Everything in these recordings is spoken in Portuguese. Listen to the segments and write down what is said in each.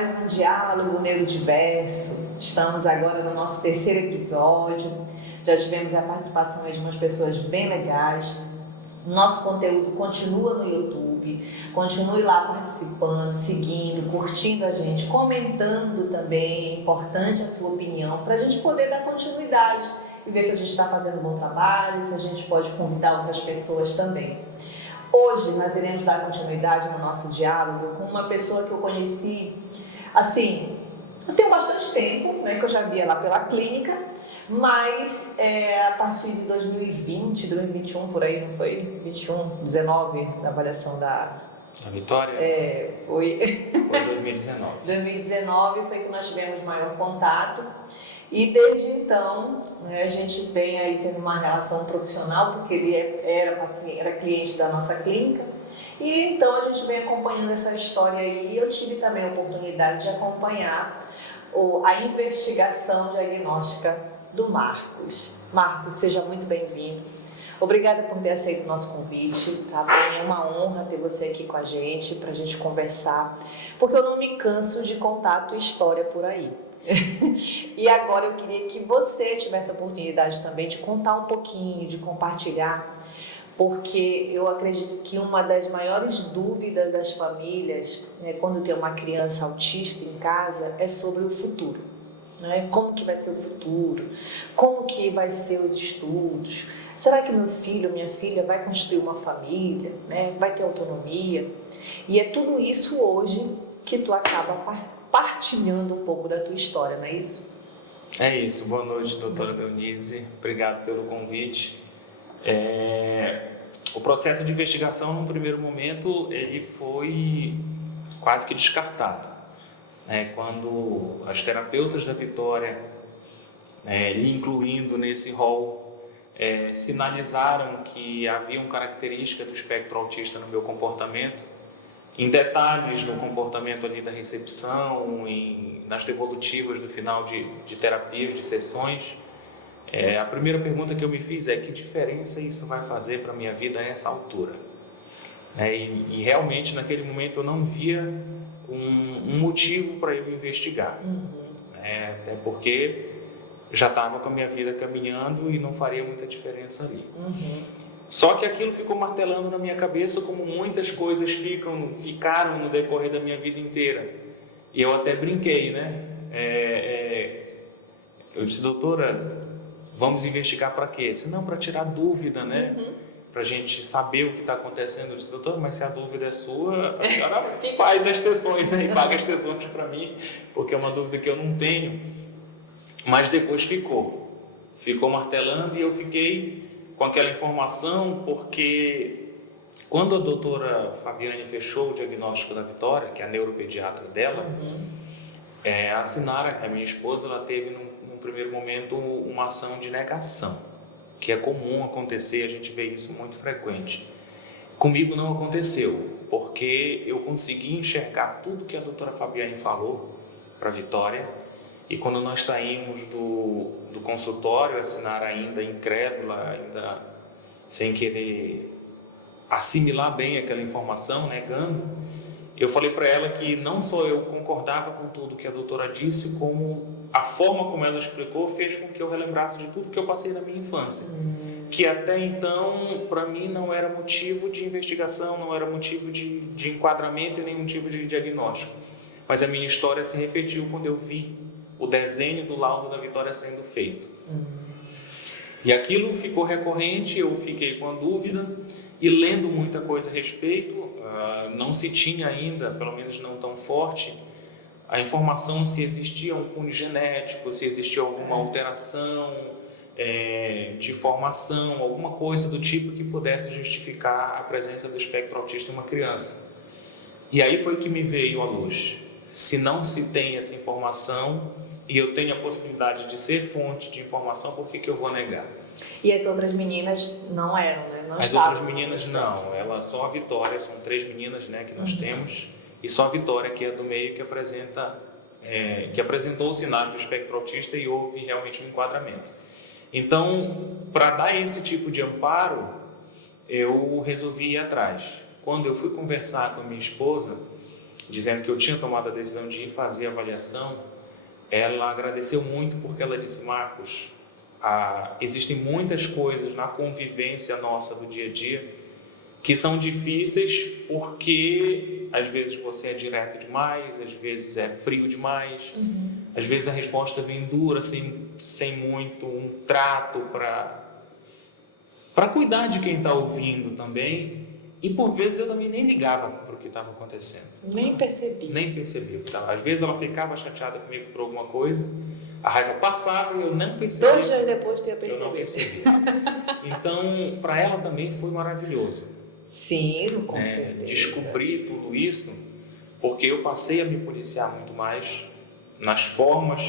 mais um diálogo neurodiverso. Estamos agora no nosso terceiro episódio. Já tivemos a participação de umas pessoas bem legais. Nosso conteúdo continua no YouTube. Continue lá participando, seguindo, curtindo a gente, comentando também. É importante a sua opinião para a gente poder dar continuidade e ver se a gente está fazendo um bom trabalho, se a gente pode convidar outras pessoas também. Hoje nós iremos dar continuidade no nosso diálogo com uma pessoa que eu conheci, assim, eu tenho bastante tempo, né, que eu já via lá pela clínica, mas a partir de 2020, 2021, por aí, não foi? 21, 19, na avaliação da... A Vitória? Foi 2019. 2019 foi que nós tivemos maior contato. E desde então, a gente vem aí tendo uma relação profissional, porque ele era cliente da nossa clínica. E então a gente vem acompanhando essa história aí. Eu tive também a oportunidade de acompanhar a investigação diagnóstica do Marcos. Marcos, seja muito bem-vindo. Obrigada por ter aceito o nosso convite, tá? Para mim é uma honra ter você aqui com a gente, para a gente conversar, porque eu não me canso de contar a tua história por aí. E agora eu queria que você tivesse a oportunidade também de contar um pouquinho, de compartilhar, porque eu acredito que uma das maiores dúvidas das famílias, né, quando tem uma criança autista em casa, é sobre o futuro, né? Como que vai ser o futuro? Como que vai ser os estudos? Será que meu filho, minha filha vai construir uma família, né? Vai ter autonomia? E é tudo isso hoje que tu acaba partilhando um pouco da tua história, não é isso? É isso. Boa noite, doutora Deonise. Obrigado pelo convite. O processo de investigação, num primeiro momento, ele foi quase que descartado. Quando as terapeutas da Vitória, lhe incluindo nesse rol, sinalizaram que haviam características do espectro autista no meu comportamento, em detalhes no comportamento ali da recepção, nas devolutivas do final de terapias, de sessões. A primeira pergunta que eu me fiz é: que diferença isso vai fazer para a minha vida a essa altura? E realmente naquele momento eu não via um motivo para eu investigar. Até porque já estava com a minha vida caminhando e não faria muita diferença ali. Só que aquilo ficou martelando na minha cabeça, como muitas coisas ficaram no decorrer da minha vida inteira. E eu até brinquei, né? Eu disse: doutora, vamos investigar para quê? Eu disse: não, para tirar dúvida, né? Para a gente saber o que está acontecendo. Eu disse: doutora, mas se a dúvida é sua, a senhora faz as sessões aí, paga as sessões para mim, porque é uma dúvida que eu não tenho. Mas depois ficou martelando e eu fiquei com aquela informação, porque quando a doutora Fabiane fechou o diagnóstico da Vitória, que é a neuropediatra dela, a Sinara, a minha esposa, ela teve num primeiro momento uma ação de negação, que é comum acontecer, a gente vê isso muito frequente. Comigo não aconteceu, porque eu consegui enxergar tudo que a doutora Fabiane falou para a Vitória. E quando nós saímos do consultório, a Sinara ainda incrédula, ainda sem querer assimilar bem aquela informação, negando, eu falei para ela que não só eu concordava com tudo que a doutora disse, como a forma como ela explicou fez com que eu relembrasse de tudo que eu passei na minha infância. Que até então, para mim, não era motivo de investigação, não era motivo de enquadramento e nem motivo de diagnóstico. Mas a minha história se repetiu quando eu vi o desenho do laudo da Vitória sendo feito. E aquilo ficou recorrente, eu fiquei com a dúvida e lendo muita coisa a respeito, não se tinha ainda, pelo menos não tão forte, a informação se existia um cunho genético, se existia alguma alteração de formação, alguma coisa do tipo que pudesse justificar a presença do espectro autista em uma criança. E aí foi que me veio à luz. Se não se tem essa informação e eu tenho a possibilidade de ser fonte de informação, por que eu vou negar? E as outras meninas não eram, né? As outras meninas não, só a Vitória, são 3 meninas, né, que nós temos, e só a Vitória, que é do meio, que apresentou os sinais do espectro autista e houve realmente um enquadramento. Então, para dar esse tipo de amparo, eu resolvi ir atrás. Quando eu fui conversar com a minha esposa, dizendo que eu tinha tomado a decisão de ir fazer a avaliação, ela agradeceu muito porque ela disse: Marcos, existem muitas coisas na convivência nossa do dia a dia que são difíceis porque às vezes você é direto demais, às vezes é frio demais, às vezes a resposta vem dura, sem muito um trato para cuidar de quem está ouvindo também. E por vezes eu também nem ligava para o que estava acontecendo. Nem percebi. Nem percebi. Às vezes ela ficava chateada comigo por alguma coisa, a raiva passava e eu não percebia. 2 dias depois tu ia perceber. Eu não percebia. Então, para ela também foi maravilhoso. Sim, com certeza. Descobrir tudo isso, porque eu passei a me policiar muito mais nas formas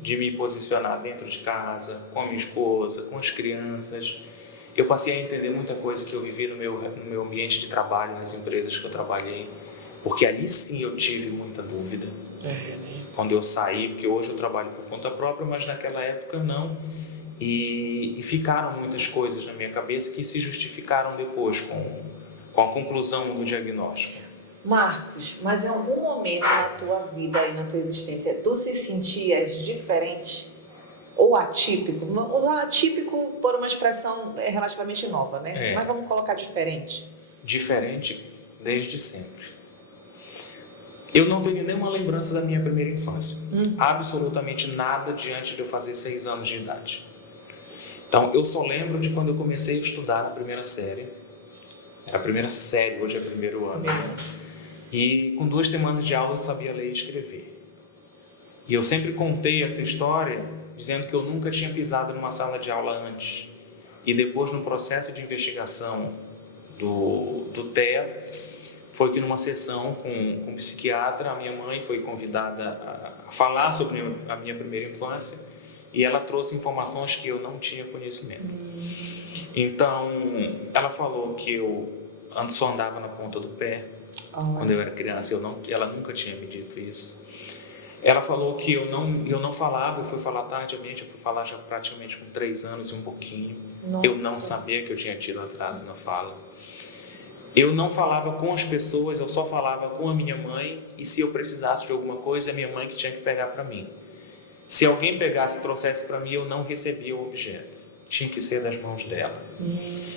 de me posicionar dentro de casa, com a minha esposa, com as crianças. Eu passei a entender muita coisa que eu vivi no meu ambiente de trabalho, nas empresas que eu trabalhei, porque ali sim eu tive muita dúvida. Quando eu saí, porque hoje eu trabalho por conta própria, mas naquela época não. E ficaram muitas coisas na minha cabeça que se justificaram depois com a conclusão do diagnóstico. Marcos, mas em algum momento na tua vida e na tua existência, tu se sentias diferente ou atípico? O atípico, por uma expressão relativamente nova, né? Mas vamos colocar diferente. Diferente desde sempre. Eu não tenho nenhuma lembrança da minha primeira infância. Absolutamente nada diante de eu fazer 6 anos de idade. Então, eu só lembro de quando eu comecei a estudar na primeira série. Era a primeira série, hoje é o primeiro ano. E com 2 semanas de aula eu sabia ler e escrever. E eu sempre contei essa história dizendo que eu nunca tinha pisado numa sala de aula antes. E depois, no processo de investigação do TEA, foi que numa sessão com um psiquiatra, a minha mãe foi convidada a falar sobre a minha primeira infância e ela trouxe informações que eu não tinha conhecimento. Então, ela falou que eu só andava na ponta do pé quando eu era criança. Ela nunca tinha me dito isso. Ela falou que eu não falava, eu fui falar tardiamente, eu fui falar já praticamente com 3 anos e um pouquinho. Nossa. Eu não sabia que eu tinha tido atraso na fala. Eu não falava com as pessoas, eu só falava com a minha mãe, e se eu precisasse de alguma coisa, é a minha mãe que tinha que pegar para mim. Se alguém pegasse e trouxesse para mim, eu não recebia o objeto. Tinha que ser das mãos dela.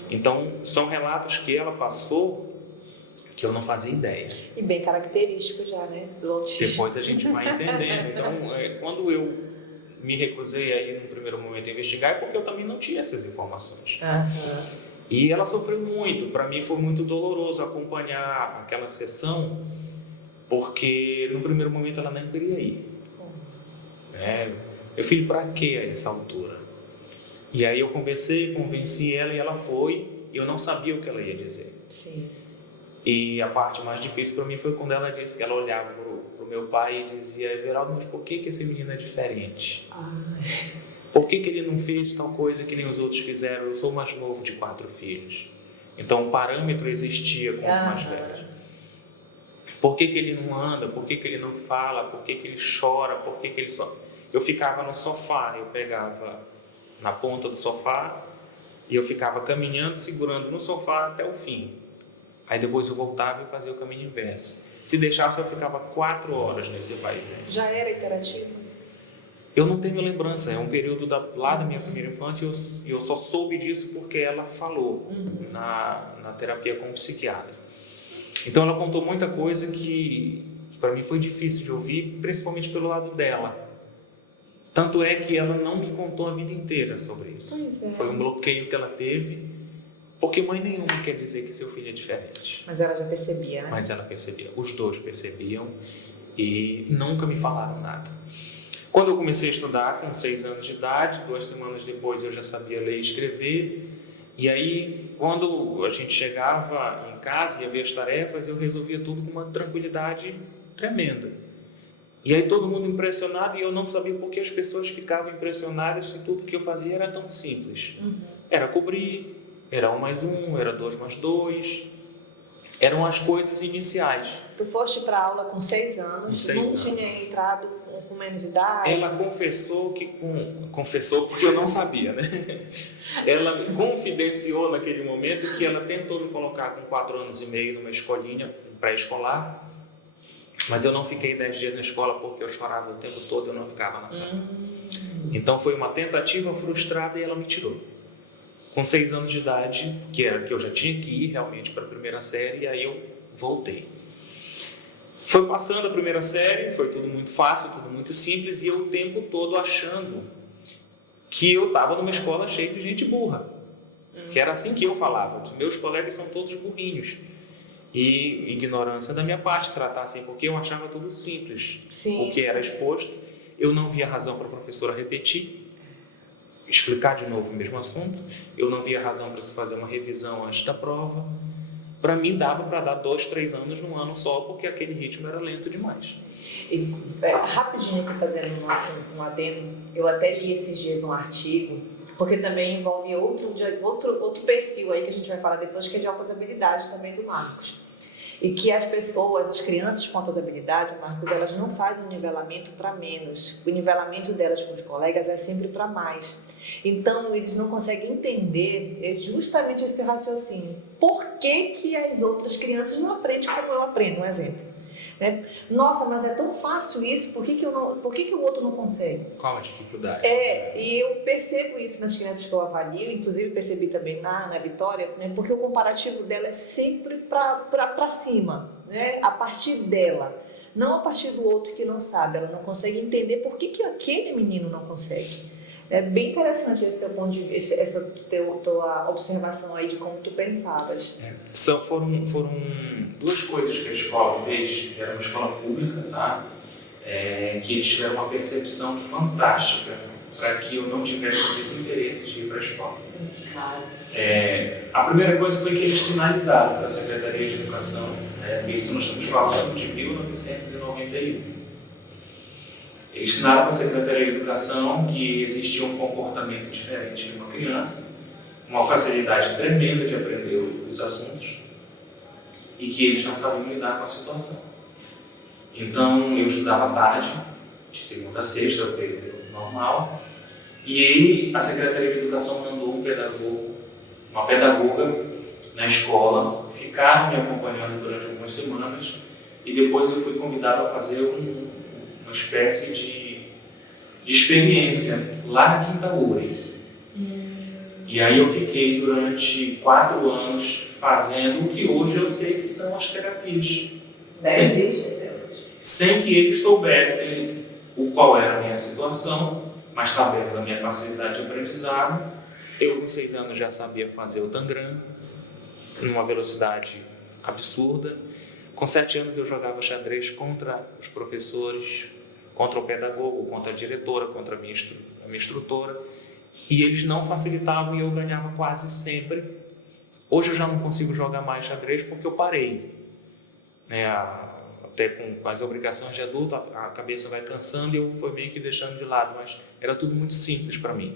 Então, são relatos que ela passou que eu não fazia ideia. E bem característico já, né? Do autismo. Depois a gente vai entendendo. Então, quando eu me recusei a ir no primeiro momento a investigar, é porque eu também não tinha essas informações. E ela sofreu muito. Para mim foi muito doloroso acompanhar aquela sessão, porque no primeiro momento ela nem queria ir. Meu filho, para que a essa altura? E aí eu convenci ela e ela foi, e eu não sabia o que ela ia dizer. Sim. E a parte mais difícil para mim foi quando ela disse que ela olhava para o meu pai e dizia: Everaldo, mas por que esse menino é diferente? Por que ele não fez tal coisa que nem os outros fizeram? Eu sou o mais novo de 4 filhos. Então o parâmetro existia com os mais velhos. Por que ele não anda? Por que ele não fala? Por que ele chora? Por que ele só... Eu ficava no sofá, eu pegava na ponta do sofá e eu ficava caminhando, segurando no sofá até o fim. Aí depois eu voltava e fazia o caminho inverso. Se deixasse, eu ficava 4 horas nesse vai e vem. Já era interativo? Eu não tenho lembrança, é um período lá da minha primeira infância e eu só soube disso porque ela falou na terapia com o psiquiatra. Então ela contou muita coisa que para mim foi difícil de ouvir, principalmente pelo lado dela. Tanto é que ela não me contou a vida inteira sobre isso. Pois é. Foi um bloqueio que ela teve, porque mãe nenhuma quer dizer que seu filho é diferente. Mas ela já percebia, né? Mas ela percebia, os 2 percebiam e nunca me falaram nada. Quando eu comecei a estudar, com 6 anos de idade, 2 semanas depois eu já sabia ler e escrever. E aí, quando a gente chegava em casa e ia ver as tarefas, eu resolvia tudo com uma tranquilidade tremenda. E aí todo mundo impressionado, e eu não sabia por que as pessoas ficavam impressionadas se tudo que eu fazia era tão simples. Era cobrir, era 1 mais 1, era 2 mais 2, eram as coisas iniciais. Tu foste para aula com 6 anos, com 6 não anos. Tinha entrado com menos idade? Ela confessou confessou porque eu não sabia, né? Ela confidenciou naquele momento que ela tentou me colocar com 4 anos e meio numa escolinha pré-escolar, Mas eu não fiquei 10 dias na escola porque eu chorava o tempo todo, eu não ficava na sala. Então foi uma tentativa frustrada e ela me tirou. Com 6 anos de idade, que era que eu já tinha que ir realmente para a primeira série, e aí eu voltei. Foi passando a primeira série, foi tudo muito fácil, tudo muito simples, e eu o tempo todo achando que eu estava numa escola cheia de gente burra. Que era assim que eu falava, os meus colegas são todos burrinhos. E ignorância da minha parte, tratar assim, porque eu achava tudo simples. Sim. O que era exposto, eu não via razão para a professora repetir, explicar de novo o mesmo assunto, eu não via razão para se fazer uma revisão antes da prova. Para mim dava para dar 2, 3 anos num ano só, porque aquele ritmo era lento demais. E, rapidinho aqui fazendo um adendo, eu até li esses dias um artigo, porque também envolve outro perfil aí que a gente vai falar depois, que é de altas habilidades também do Marcos. E que as pessoas, as crianças com altas habilidades, Marcos, elas não fazem um nivelamento para menos. O nivelamento delas com os colegas é sempre para mais. Então, eles não conseguem entender justamente esse raciocínio. Por que que as outras crianças não aprendem como eu aprendo? Um exemplo. Né? Nossa, mas é tão fácil isso, por que o outro não consegue? Qual a dificuldade? E eu percebo isso nas crianças que eu avalio, inclusive percebi também na Vitória, né? Porque o comparativo dela é sempre para cima, né? A partir dela, não a partir do outro que não sabe. Ela não consegue entender por que aquele menino não consegue. É bem interessante esse teu ponto de vista, essa tua observação aí de como tu pensavas. Foram 2 coisas que a escola fez. Era uma escola pública, tá? Que eles tiveram uma percepção fantástica para que eu não tivesse desinteresse de ir para a escola. A primeira coisa foi que eles sinalizaram para a Secretaria de Educação, isso nós estamos falando de 1991. Eles ensinaram para a Secretaria de Educação que existia um comportamento diferente de uma criança, uma facilidade tremenda de aprender os assuntos e que eles não sabiam lidar com a situação. Então, eu estudava à tarde, de segunda a sexta, o período normal, e aí a Secretaria de Educação mandou uma pedagoga na escola, ficar me acompanhando durante algumas semanas, e depois eu fui convidado a fazer uma espécie de experiência lá na Quinta Uri. E aí eu fiquei durante 4 anos fazendo o que hoje eu sei que são as terapias. Sem que eles soubessem qual era a minha situação, mas sabendo da minha facilidade de aprendizado, eu com 6 anos já sabia fazer o Tangram numa velocidade absurda. Com 7 anos eu jogava xadrez contra os professores, contra o pedagogo, contra a diretora, contra a minha instrutora, e eles não facilitavam e eu ganhava quase sempre. Hoje eu já não consigo jogar mais xadrez porque eu parei, né? Até com as obrigações de adulto, a cabeça vai cansando e eu fui meio que deixando de lado, mas era tudo muito simples para mim.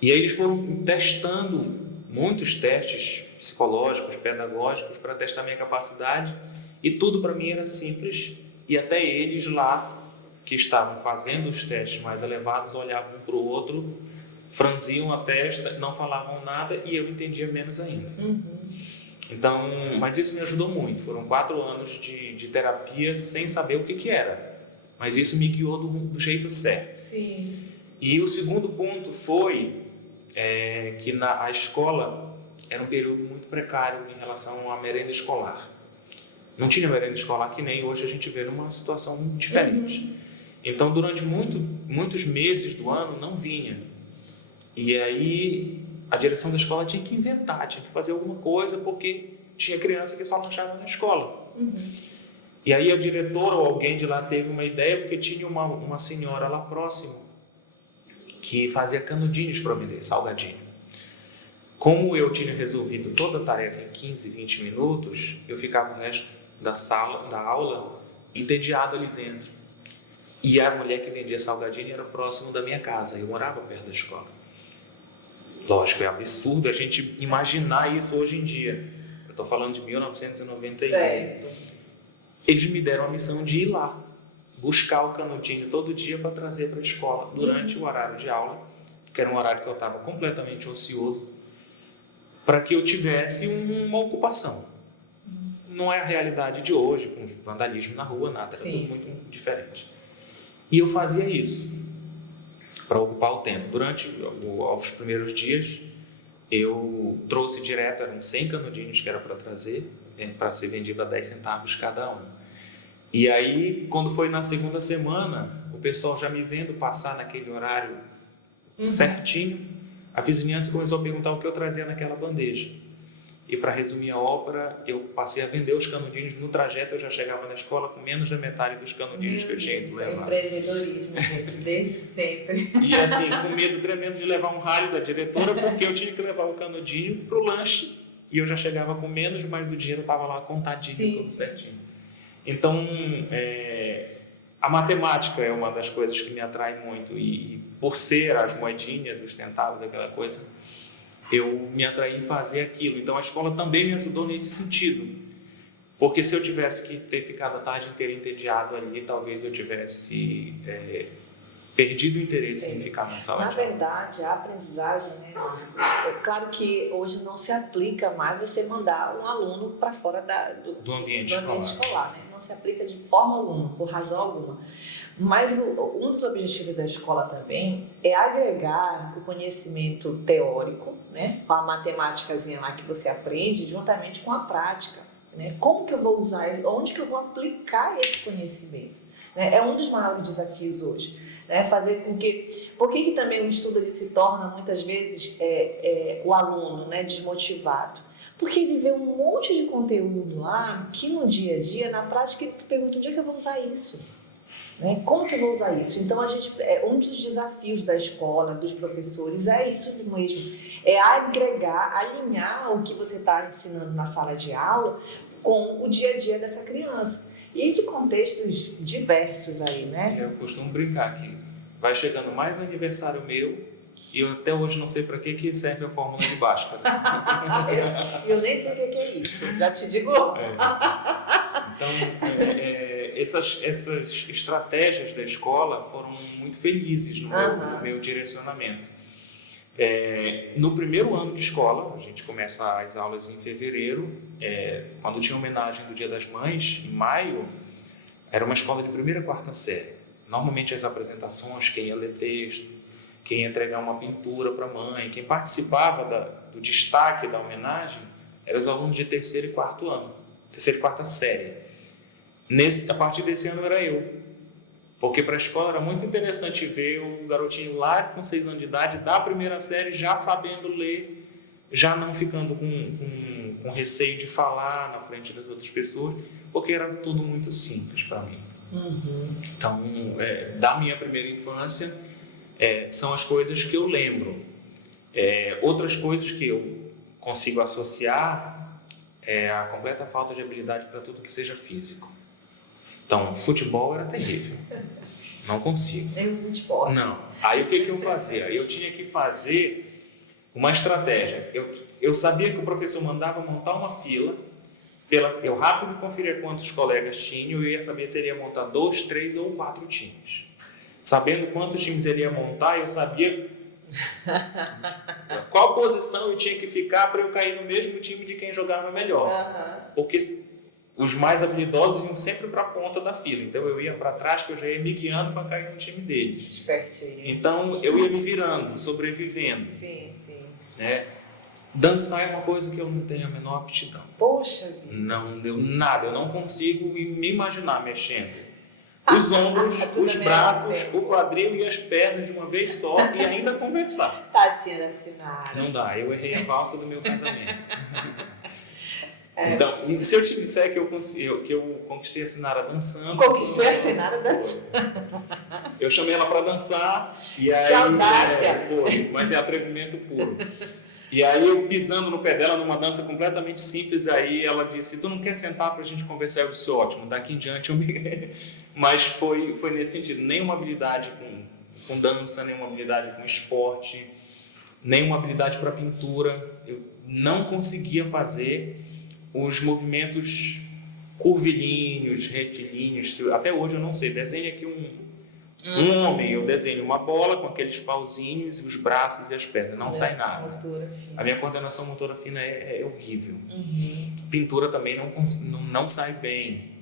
E aí eles foram testando muitos testes psicológicos, pedagógicos, para testar minha capacidade, e tudo para mim era simples. E até eles lá, que estavam fazendo os testes mais elevados, olhavam um para o outro, franziam a testa, não falavam nada, e eu entendia menos ainda. Então, mas isso me ajudou muito. Foram 4 anos de terapia sem saber o que era. Mas isso me guiou do jeito certo. Sim. E o segundo ponto foi que a escola era um período muito precário em relação à merenda escolar. Não tinha merenda escolar que nem hoje a gente vê numa situação diferente. Então, durante muitos meses do ano, não vinha. E aí, a direção da escola tinha que inventar, tinha que fazer alguma coisa, porque tinha criança que só lanchava na escola. E aí, a diretora ou alguém de lá teve uma ideia, porque tinha uma senhora lá próximo que fazia canudinhos para vender, salgadinho. Como eu tinha resolvido toda a tarefa em 15, 20 minutos, eu ficava o resto da aula entediado ali dentro. E a mulher que vendia salgadinho era próximo da minha casa, eu morava perto da escola. Lógico, é absurdo a gente imaginar isso hoje em dia. Eu estou falando de 1991. Certo. Eles me deram a missão de ir lá, buscar o canudinho todo dia para trazer para a escola durante o horário de aula, que era um horário que eu estava completamente ocioso, para que eu tivesse uma ocupação. não é a realidade de hoje, com vandalismo na rua, nada, era Sim, tudo muito diferente. E eu fazia isso para ocupar o tempo. Durante os primeiros dias, eu trouxe direto, eram 100 canudinhos que era para trazer, para ser vendido a 10 centavos cada um. E aí, quando foi na segunda semana, o pessoal já me vendo passar naquele horário certinho, a vizinhança começou a perguntar o que eu trazia naquela bandeja. E para resumir a ópera, eu passei a vender os canudinhos. No trajeto eu já chegava na escola com menos da metade dos canudinhos que eu tinha que levar. Empreendedorismo, gente, desde sempre. E assim, com medo tremendo de levar um ralho da diretora, porque eu tinha que levar o canudinho pro lanche e eu já chegava com menos, mas do dinheiro estava lá contadinho, tudo certinho. Então, a matemática é uma das coisas que me atrai muito e por ser as moedinhas, os centavos, aquela coisa, eu me atraí em fazer aquilo. Então a escola também me ajudou nesse sentido, porque se eu tivesse que ter ficado a tarde inteira entediado ali, talvez eu tivesse perdido o interesse em ficar na sala de aula. Na verdade, a aprendizagem, né, é claro que hoje não se aplica mais você mandar um aluno para fora do ambiente escolar, né? Não se aplica de forma alguma, por razão alguma. Mas um dos objetivos da escola também é agregar o conhecimento teórico, né, com a matemáticazinha lá que você aprende, juntamente com a prática, né? Como que eu vou usar, onde que eu vou aplicar esse conhecimento, né? É um dos maiores desafios hoje, né? Fazer com que... Por que também o estudo ele se torna, muitas vezes, o aluno, né, desmotivado? Porque ele vê um monte de conteúdo lá que no dia a dia, na prática, ele se pergunta onde é que eu vou usar isso? Né? Como que eu vou usar isso? Então, um dos desafios da escola, dos professores, é isso mesmo. É agregar, alinhar o que você está ensinando na sala de aula com o dia a dia dessa criança. E de contextos diversos aí, né? Eu costumo brincar que vai chegando mais aniversário meu e eu até hoje não sei para que serve a fórmula de Bhaskara. eu nem sei o que é isso, já te digo. Então, essas estratégias da escola foram muito felizes no meu direcionamento. No primeiro ano de escola, a gente começa as aulas em fevereiro, quando tinha homenagem do Dia das Mães, em maio, era uma escola de primeira e quarta série. Normalmente as apresentações, quem ia ler texto, quem ia entregar uma pintura para a mãe, quem participava do destaque da homenagem, eram os alunos de terceiro e quarto ano, terceira e quarta série. A partir desse ano era eu, porque para a escola era muito interessante ver o garotinho lá com 6 anos de idade, da primeira série, já sabendo ler, já não ficando com receio de falar na frente das outras pessoas, porque era tudo muito simples para mim. Então, da minha primeira infância, são as coisas que eu lembro. Outras coisas que eu consigo associar é a completa falta de habilidade para tudo que seja físico. Então, futebol era terrível. Não consigo. Nem muito esporte. Não. Aí o que eu fazia? Eu tinha que fazer uma estratégia. Eu sabia que o professor mandava montar uma fila, eu rápido conferia quantos colegas tinham e eu ia saber se ele ia montar 2, 3 ou 4 times. Sabendo quantos times ele ia montar, eu sabia qual posição eu tinha que ficar para eu cair no mesmo time de quem jogava melhor. Porque os mais habilidosos iam sempre para a ponta da fila. Então eu ia para trás, que eu já ia me guiando para cair no time deles. Espertinho. Então eu ia me virando, sobrevivendo. Sim. Dançar é uma coisa que eu não tenho a menor aptidão. Poxa vida. Não deu nada, eu não consigo me imaginar mexendo os ombros, os braços, o quadril e as pernas de uma vez só e ainda conversar. Tadinha da Sinara. Não dá, eu errei a valsa do meu casamento. Então, se eu te disser que eu conquistei a Sinara dançando... Conquistei a Sinara dançando. Eu chamei ela para dançar e aí... Que audácia! Foi, mas é atrevimento puro. E aí eu pisando no pé dela numa dança completamente simples, aí ela disse, tu não quer sentar pra gente conversar? Eu disse, ótimo, daqui em diante eu me... Mas foi nesse sentido, nenhuma habilidade com dança, nenhuma habilidade com esporte, nenhuma habilidade para pintura. Eu não conseguia fazer os movimentos curvilíneos, retilíneos, até hoje eu não sei. Desenhe aqui Um homem, eu desenho uma bola com aqueles pauzinhos e os braços e as pernas, não sai nada. A minha coordenação motora fina é horrível. Pintura também não sai bem.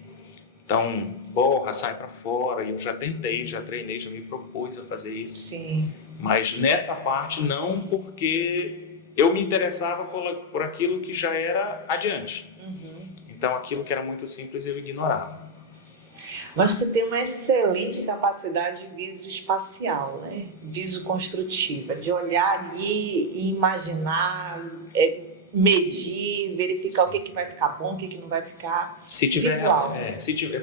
Então, borra, sai para fora. E eu já tentei, já treinei, já me propus a fazer isso. Sim. Mas nessa parte não, porque eu me interessava por aquilo que já era adiante. Então, aquilo que era muito simples eu ignorava. Mas tu tem uma excelente capacidade visoespacial, né? Visoconstrutiva, de olhar ali e imaginar, medir, verificar o que vai ficar bom, o que não vai ficar visual.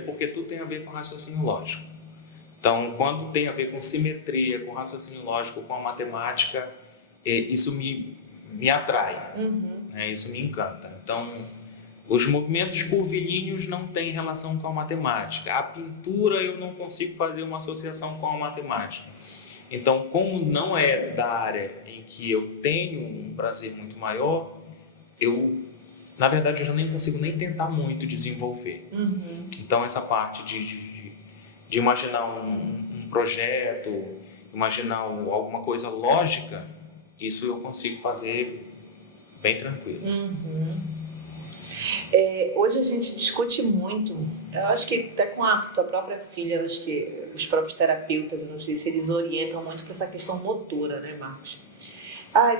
Porque tudo tem a ver com raciocínio lógico. Então, quando tem a ver com simetria, com raciocínio lógico, com a matemática, isso me atrai, né? Isso me encanta. Então, os movimentos curvilíneos não têm relação com a matemática. A pintura eu não consigo fazer uma associação com a matemática. Então, como não é da área em que eu tenho um prazer muito maior, na verdade, eu já nem consigo nem tentar muito desenvolver. Então, essa parte de imaginar um projeto, imaginar alguma coisa lógica, isso eu consigo fazer bem tranquilo. Hoje a gente discute muito, eu acho que até com a tua própria filha, eu acho que os próprios terapeutas, eu não sei se eles orientam muito para essa questão motora, né, Marcos?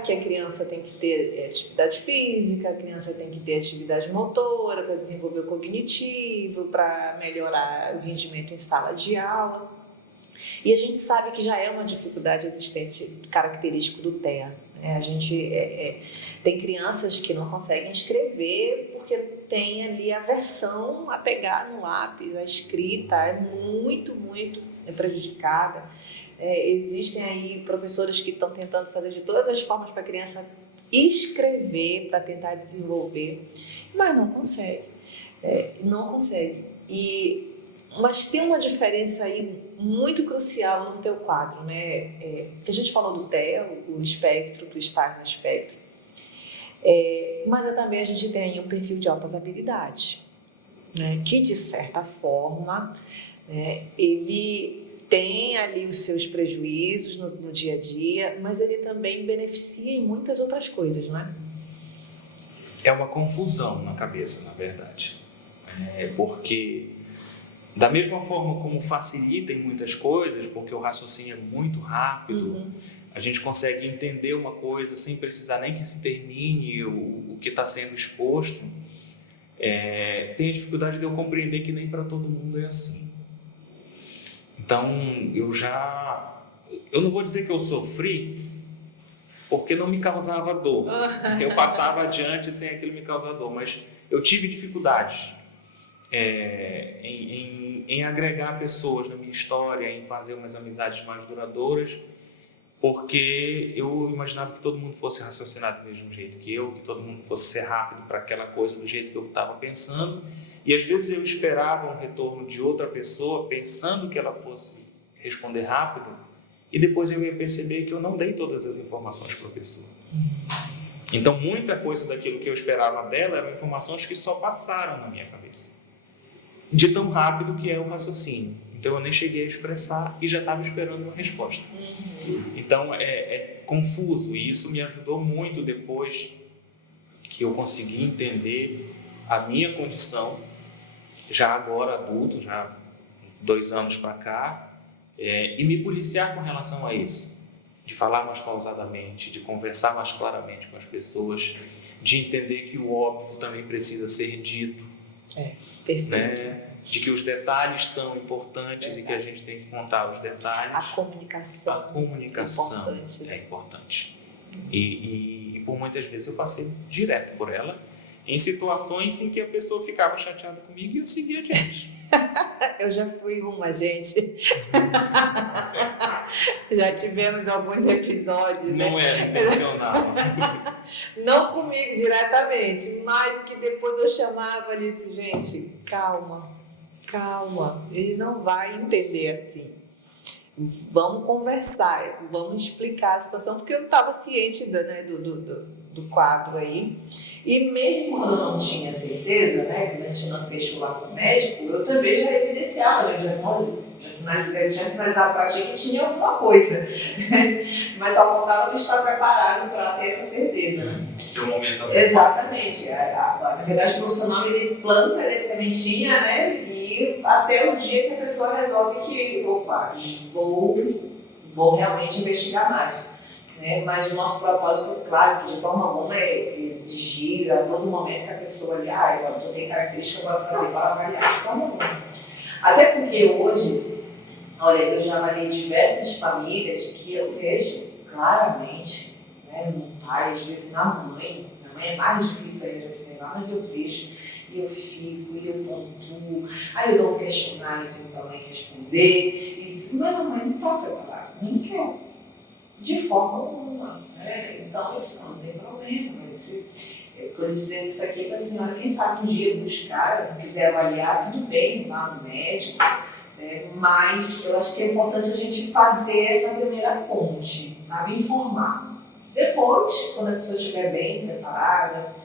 Que a criança tem que ter atividade física, a criança tem que ter atividade motora para desenvolver o cognitivo, para melhorar o rendimento em sala de aula. E a gente sabe que já é uma dificuldade existente, característico do TEA. A gente tem crianças que não conseguem escrever porque tem ali a aversão a pegar no lápis, a escrita é muito prejudicada. Existem aí professores que estão tentando fazer de todas as formas para a criança escrever, para tentar desenvolver, mas não consegue. Mas tem uma diferença aí muito crucial no teu quadro, né? Que a gente falou do TEA, o espectro, do estar no espectro, mas também a gente tem aí um perfil de altas habilidades, né? Que de certa forma, ele tem ali os seus prejuízos no dia a dia, mas ele também beneficia em muitas outras coisas, né? É uma confusão na cabeça, na verdade. Porque da mesma forma como facilita em muitas coisas, porque o raciocínio é muito rápido, a gente consegue entender uma coisa sem precisar nem que se termine o que está sendo exposto, tem a dificuldade de eu compreender que nem para todo mundo é assim. Então, eu não vou dizer que eu sofri, porque não me causava dor. Eu passava adiante sem aquilo me causar dor, mas eu tive dificuldades em agregar pessoas na minha história, em fazer umas amizades mais duradouras, porque eu imaginava que todo mundo fosse raciocinar do mesmo jeito que eu, que todo mundo fosse ser rápido para aquela coisa do jeito que eu estava pensando, e às vezes eu esperava um retorno de outra pessoa pensando que ela fosse responder rápido, e depois eu ia perceber que eu não dei todas as informações para a pessoa. Então muita coisa daquilo que eu esperava dela eram informações que só passaram na minha cabeça, de tão rápido que é o raciocínio. Então eu nem cheguei a expressar e já estava esperando uma resposta. Então é confuso, e isso me ajudou muito depois que eu consegui entender a minha condição, já agora adulto, já 2 anos para cá, e me policiar com relação a isso, de falar mais pausadamente, de conversar mais claramente com as pessoas, de entender que o óbvio também precisa ser dito. Perfeito. Né? De que os detalhes são importantes e que a gente tem que contar os detalhes. A comunicação é importante. E por muitas vezes eu passei direto por ela, em situações em que a pessoa ficava chateada comigo e eu seguia adiante. Eu já fui uma, gente. Já tivemos alguns episódios. Não é intencional. Não comigo diretamente, mas que depois eu chamava ali e disse, gente, calma, ele não vai entender assim. Vamos conversar, vamos explicar a situação, porque eu não estava ciente do quadro aí. E mesmo quando eu não tinha certeza, né, quando a gente não fechou lá com o médico, eu também já evidenciava, né, olha, Ele tinha sinalizado para a ti que tinha alguma coisa, mas só faltava ele estar preparado para ter essa certeza, né? Seu momento. Exatamente. Na verdade, o profissional ele planta a sementinha, né? E até o dia que a pessoa resolve que, opa, vou realmente investigar mais. Né? Mas o nosso propósito, claro, que de forma alguma é exigir a todo momento que a pessoa ali, eu tenho característica para fazer, para avaliar, de forma alguma. Até porque hoje, olha, eu já avaliei diversas famílias que eu vejo claramente, né, no pai, às vezes na mãe é mais difícil ainda de observar, mas eu vejo, e eu fico, e eu pontuo, aí eu dou um questionário para a mãe responder, e diz, mas a mãe não está preparada, não quer, de forma alguma. Né? Então eu disse, não tem problema, mas eu estou dizendo isso aqui para a senhora, quem sabe um dia buscar, não quiser avaliar, tudo bem, vá no médico, mas eu acho que é importante a gente fazer essa primeira ponte, sabe? Informar. Depois, quando a pessoa estiver bem preparada,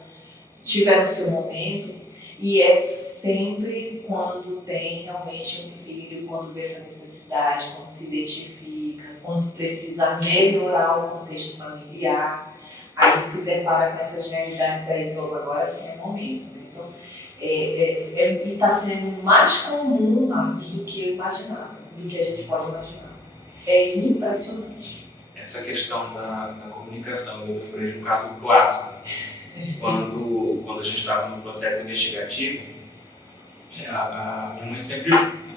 tiver no seu momento, e é sempre quando tem realmente um filho, quando vê essa necessidade, quando se identifica, quando precisa melhorar o contexto familiar, aí se depara com essas realidades aí de novo, agora sim é o momento. Né? Então, e está sendo mais comum, Marcos, do que eu imaginava, do que a gente pode imaginar. É impressionante. Essa questão da comunicação, eu lembrei de um caso clássico. Quando a gente estava no processo investigativo, a minha mãe sempre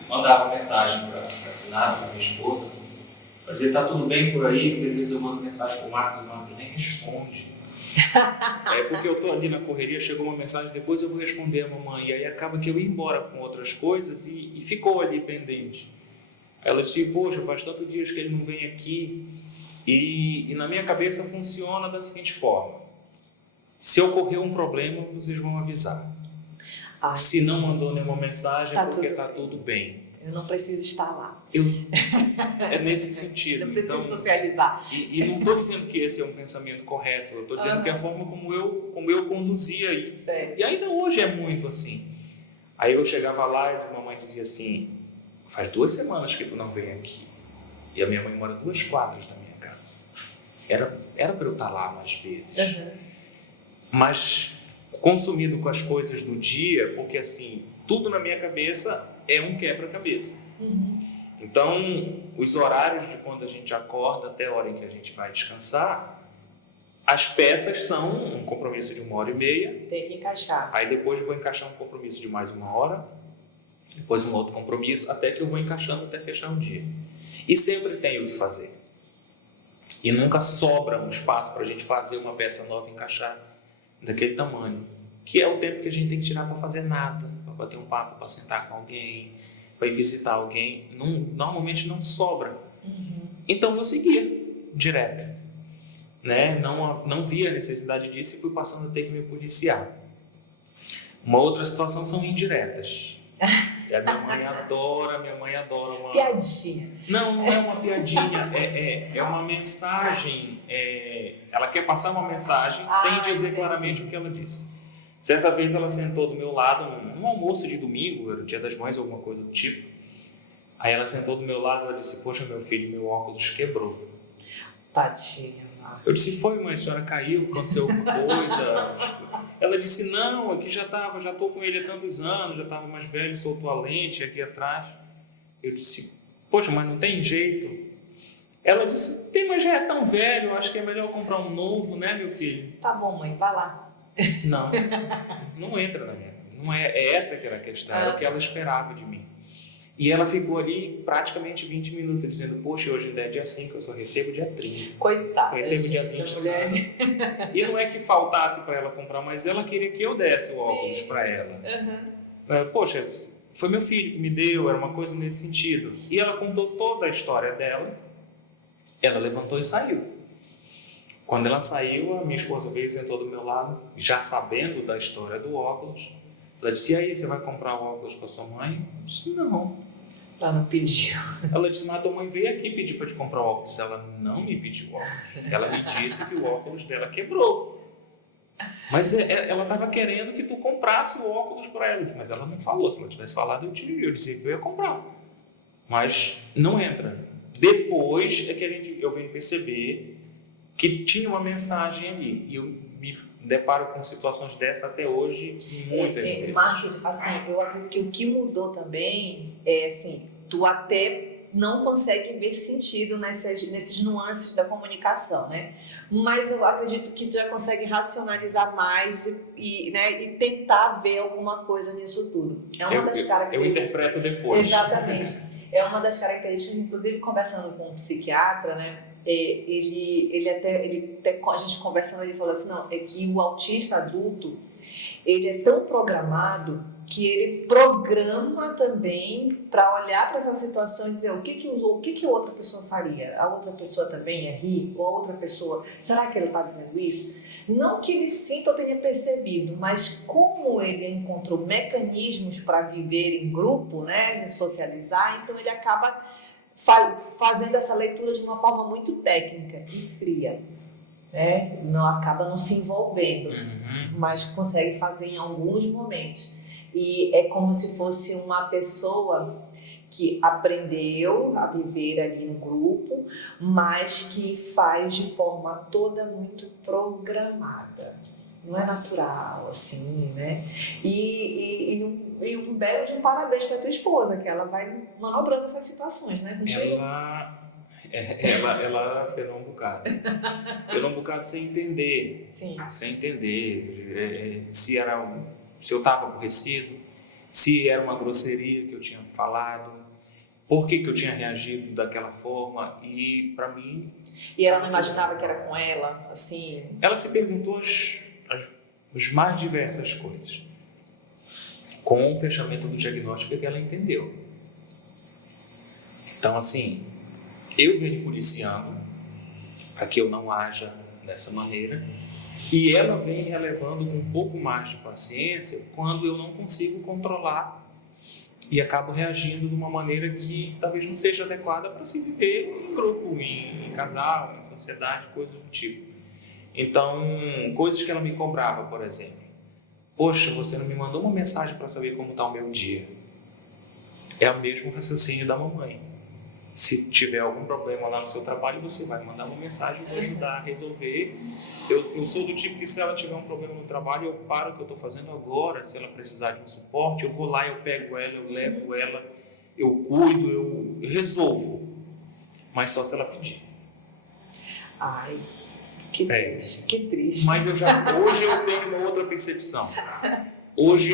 mandava mensagem para assinar, para minha esposa, para dizer, tá tudo bem por aí, porque às vezes eu mando mensagem para o Marcos nem responde. Porque eu estou ali na correria, chegou uma mensagem, depois eu vou responder a mamãe, e aí acaba que eu ia embora com outras coisas e ficou ali pendente. Aí ela disse, poxa, faz tantos dias que ele não vem aqui, e na minha cabeça funciona da seguinte forma, se ocorrer um problema, vocês vão avisar. Se não mandou nenhuma mensagem, é porque está tudo bem. Eu não preciso estar lá. É nesse sentido. Não preciso socializar. E não estou dizendo que esse é um pensamento correto, eu estou dizendo que é a forma como eu conduzia isso. E ainda hoje é muito assim. Aí eu chegava lá e a mamãe dizia assim, faz 2 semanas que tu não vem aqui. E a minha mãe mora 2 quadras da minha casa. Era para eu estar lá mais vezes. Mas consumido com as coisas do dia, porque assim, tudo na minha cabeça é um quebra-cabeça. Então, os horários de quando a gente acorda até a hora em que a gente vai descansar, as peças são um compromisso de 1h30. Tem que encaixar. Aí depois eu vou encaixar um compromisso de mais 1 hora, depois um outro compromisso, até que eu vou encaixando até fechar um dia. E sempre tem o que fazer. E nunca sobra um espaço para a gente fazer uma peça nova e encaixar daquele tamanho, que é o tempo que a gente tem que tirar para fazer nada, para bater um papo, para sentar com alguém, para ir visitar alguém. Normalmente não sobra. Então eu seguia direto, né? Não via a necessidade disso e fui passando a ter que me policiar. Uma outra situação são indiretas. E a minha mãe adora uma... Piadinha. Não é uma piadinha, é uma mensagem, ela quer passar uma mensagem sem dizer claramente o que ela disse. Certa vez ela sentou do meu lado, num almoço de domingo, era o Dia das Mães, alguma coisa do tipo. Aí ela sentou do meu lado e ela disse, poxa, meu filho, meu óculos quebrou. Tadinha. Eu disse, foi mãe, a senhora caiu, aconteceu alguma coisa? Ela disse, não, aqui já estou com ele há tantos anos, já estava mais velho, soltou a lente aqui atrás. Eu disse, poxa, mas não tem jeito. Ela disse, tem, mas já é tão velho, acho que é melhor comprar um novo, né, meu filho? Tá bom, mãe, vai lá. Não entra na minha. Não é essa que era a questão, era o que ela esperava de mim. E ela ficou ali praticamente 20 minutos dizendo, poxa, hoje ainda é dia 5, eu só recebo dia 30. Coitada. Eu recebo dia 20. E não é que faltasse para ela comprar, mas ela queria que eu desse o óculos para ela. Poxa, foi meu filho que me deu, era uma coisa nesse sentido. E ela contou toda a história dela, ela levantou e saiu. Quando ela saiu, a minha esposa veio e sentou do meu lado, já sabendo da história do óculos. Ela disse, e aí, você vai comprar o óculos para sua mãe? Eu disse, não. Ela não pediu. Ela disse, mas a tua mãe veio aqui pedir para te comprar o óculos. Ela não me pediu o óculos. Ela me disse que o óculos dela quebrou. Mas ela estava querendo que tu comprasse o óculos para ela. Mas ela não falou. Se ela tivesse falado, eu dizia que eu ia comprar. mas não entra. Depois é que eu venho perceber que tinha uma mensagem ali. E eu me deparo com situações dessa até hoje, muitas vezes. Marcos, assim, eu acredito que o que mudou também é assim, tu até não consegue ver sentido nesses nuances da comunicação, né? Mas eu acredito que tu já consegue racionalizar mais e tentar ver alguma coisa nisso tudo. É uma das características. Eu interpreto depois. Exatamente. É uma das características, inclusive conversando com um psiquiatra, né? Ele até a gente conversando, ele falou assim, não, é que o autista adulto, ele é tão programado que ele programa também para olhar para essa situação e dizer o que a outra pessoa faria? A outra pessoa também é rir? Ou a outra pessoa, será que ele está dizendo isso? Não que ele sinta ou tenha percebido, mas como ele encontrou mecanismos para viver em grupo, né, socializar, então ele acaba fazendo essa leitura de uma forma muito técnica e fria. Né? Acaba não se envolvendo, mas consegue fazer em alguns momentos. E é como se fosse uma pessoa que aprendeu a viver ali no grupo, mas que faz de forma toda muito programada. Não é natural, assim, né? E um belo de um parabéns para tua esposa, que ela vai manobrando essas situações, né? Ela penou um bocado. Penou um bocado sem entender. Sim. Sem entender se eu estava aborrecido, se era uma grosseria que eu tinha falado, por que eu tinha reagido daquela forma, e para mim... E ela não imaginava que era com ela, assim... Ela se perguntou as mais diversas coisas. Com o fechamento do diagnóstico que ela entendeu. Então, assim, eu venho policiando para que eu não haja dessa maneira, e ela vem relevando com um pouco mais de paciência quando eu não consigo controlar e acabo reagindo de uma maneira que talvez não seja adequada para se viver em grupo, em casal, em sociedade, coisas do tipo. Então, coisas que ela me cobrava, por exemplo. Poxa, você não me mandou uma mensagem para saber como está o meu dia. É o mesmo raciocínio da mamãe. Se tiver algum problema lá no seu trabalho, você vai mandar uma mensagem e vai ajudar a resolver. Eu sou do tipo que se ela tiver um problema no trabalho, eu paro o que eu estou fazendo agora. Se ela precisar de um suporte, eu vou lá, eu pego ela, eu levo ela, eu cuido, eu resolvo. Mas só se ela pedir. Ai, que triste. Mas hoje eu tenho uma outra percepção. Hoje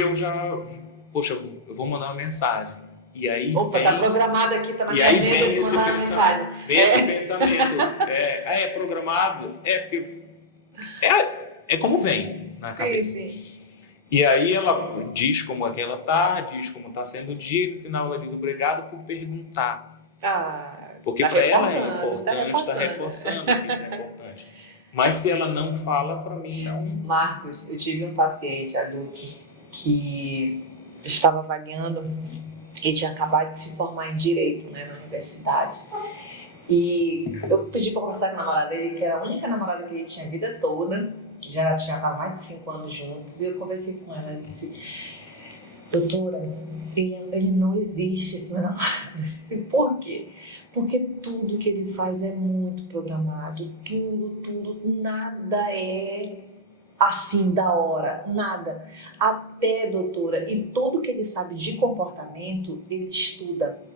poxa, eu vou mandar uma mensagem. E aí tá programado aqui, tá na minha agenda de mandar uma mensagem. Vem esse pensamento. É programado? Porque é como vem na cabeça. Sim. E aí ela diz como é que ela tá, diz como está sendo o dia, e no final ela diz obrigado por perguntar. Porque para ela é importante, está reforçando que isso é importante. Mas se ela não fala, para mim não. Marcos, eu tive um paciente adulto que estava avaliando. Ele tinha acabado de se formar em Direito, né, na universidade. E eu pedi para conversar com a namorada dele, que era a única namorada que ele tinha a vida toda, já estava mais de 5 anos juntos, e eu conversei com ela e disse, doutora, ele não existe, esse meu namorado. Eu disse, por quê? Porque tudo que ele faz é muito programado, tudo, nada é assim da hora, nada. Até, doutora, e tudo que ele sabe de comportamento, ele estuda.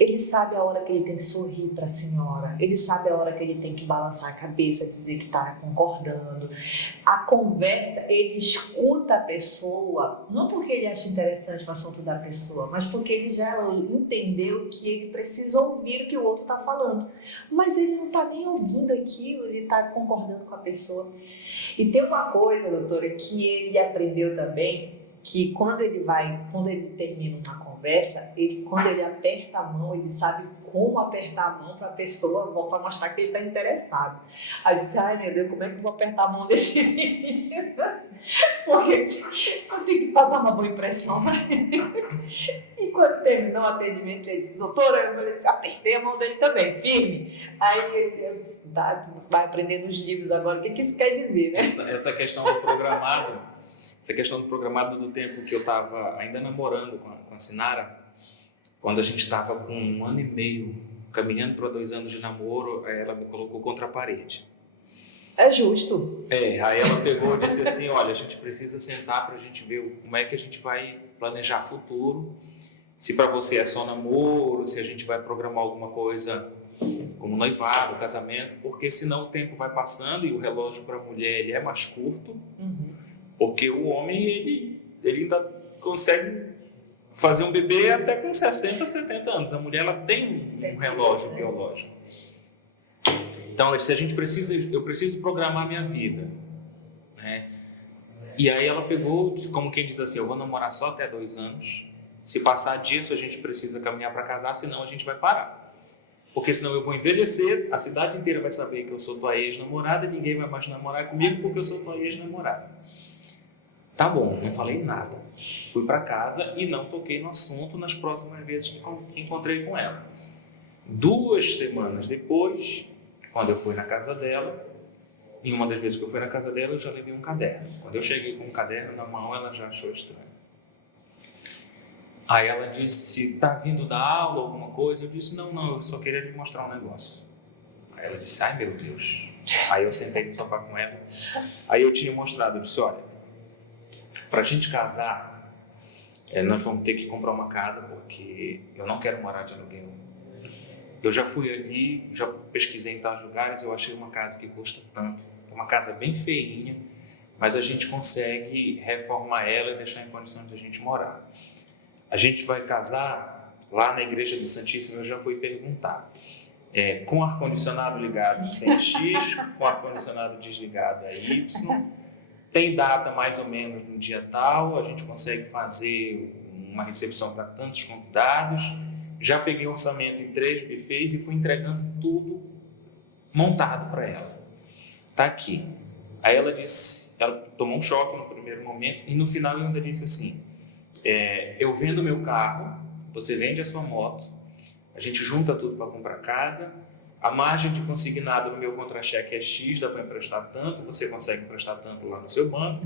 Ele sabe a hora que ele tem que sorrir para a senhora, ele sabe a hora que ele tem que balançar a cabeça, dizer que está concordando. A conversa, ele escuta a pessoa, não porque ele acha interessante o assunto da pessoa, mas porque ele já entendeu que ele precisa ouvir o que o outro está falando. Mas ele não está nem ouvindo aquilo, ele está concordando com a pessoa. E tem uma coisa, doutora, que ele aprendeu também, que quando ele termina uma conversa, quando ele aperta a mão, ele sabe como apertar a mão para a pessoa, para mostrar que ele está interessado. Aí eu disse, ai meu Deus, como é que eu vou apertar a mão desse menino? Porque eu tenho que passar uma boa impressão para ele. E quando terminou o atendimento, ele disse, doutora, eu disse, apertei a mão dele também, firme. Aí eu disse, vai aprender nos livros agora, o que isso quer dizer, né? Essa questão do programado, do tempo que eu estava ainda namorando com a Sinara, Quando a gente estava com 1 ano e meio, caminhando para 2 anos de namoro, aí ela me colocou contra a parede. É justo. Aí ela pegou e disse assim, olha, a gente precisa sentar para a gente ver como é que a gente vai planejar futuro, se para você é só namoro, se a gente vai programar alguma coisa como noivado, casamento, porque senão o tempo vai passando e o relógio para a mulher ele é mais curto, porque o homem ele ainda consegue fazer um bebê até com 60, 70 anos. A mulher ela tem um relógio biológico. Então, eu disse, eu preciso programar minha vida. Né? E aí ela pegou, como quem diz assim, eu vou namorar só até 2 anos. Se passar disso, a gente precisa caminhar para casar, senão a gente vai parar. Porque senão eu vou envelhecer, a cidade inteira vai saber que eu sou tua ex-namorada e ninguém vai mais namorar comigo porque eu sou tua ex-namorada. Tá bom, não falei nada. Fui para casa e não toquei no assunto nas próximas vezes que encontrei com ela. 2 semanas depois, quando eu fui na casa dela, em uma das vezes que eu fui na casa dela, eu já levei um caderno. Quando eu cheguei com um caderno na mão, ela já achou estranho. Aí ela disse, tá vindo da aula, alguma coisa? Eu disse, não, eu só queria lhe mostrar um negócio. Aí ela disse, ai meu Deus. Aí eu sentei no sofá com ela. Aí eu tinha mostrado, eu disse, olha, pra gente casar, nós vamos ter que comprar uma casa, porque eu não quero morar de aluguel. Eu já fui ali, já pesquisei em tais lugares, eu achei uma casa que custa tanto. É uma casa bem feinha, mas a gente consegue reformar ela e deixar em condições de a gente morar. A gente vai casar lá na Igreja do Santíssimo, eu já fui perguntar. Com ar-condicionado ligado tem X, com ar-condicionado desligado é Y. Tem data mais ou menos no dia tal, a gente consegue fazer uma recepção para tantos convidados. Já peguei um orçamento em 3 buffets e fui entregando tudo montado para ela. Tá aqui. Aí ela disse, ela tomou um choque no primeiro momento e no final eu ainda disse assim, eu vendo meu carro, você vende a sua moto, a gente junta tudo para comprar casa, a margem de consignado no meu contra-cheque é X, dá para emprestar tanto, você consegue emprestar tanto lá no seu banco,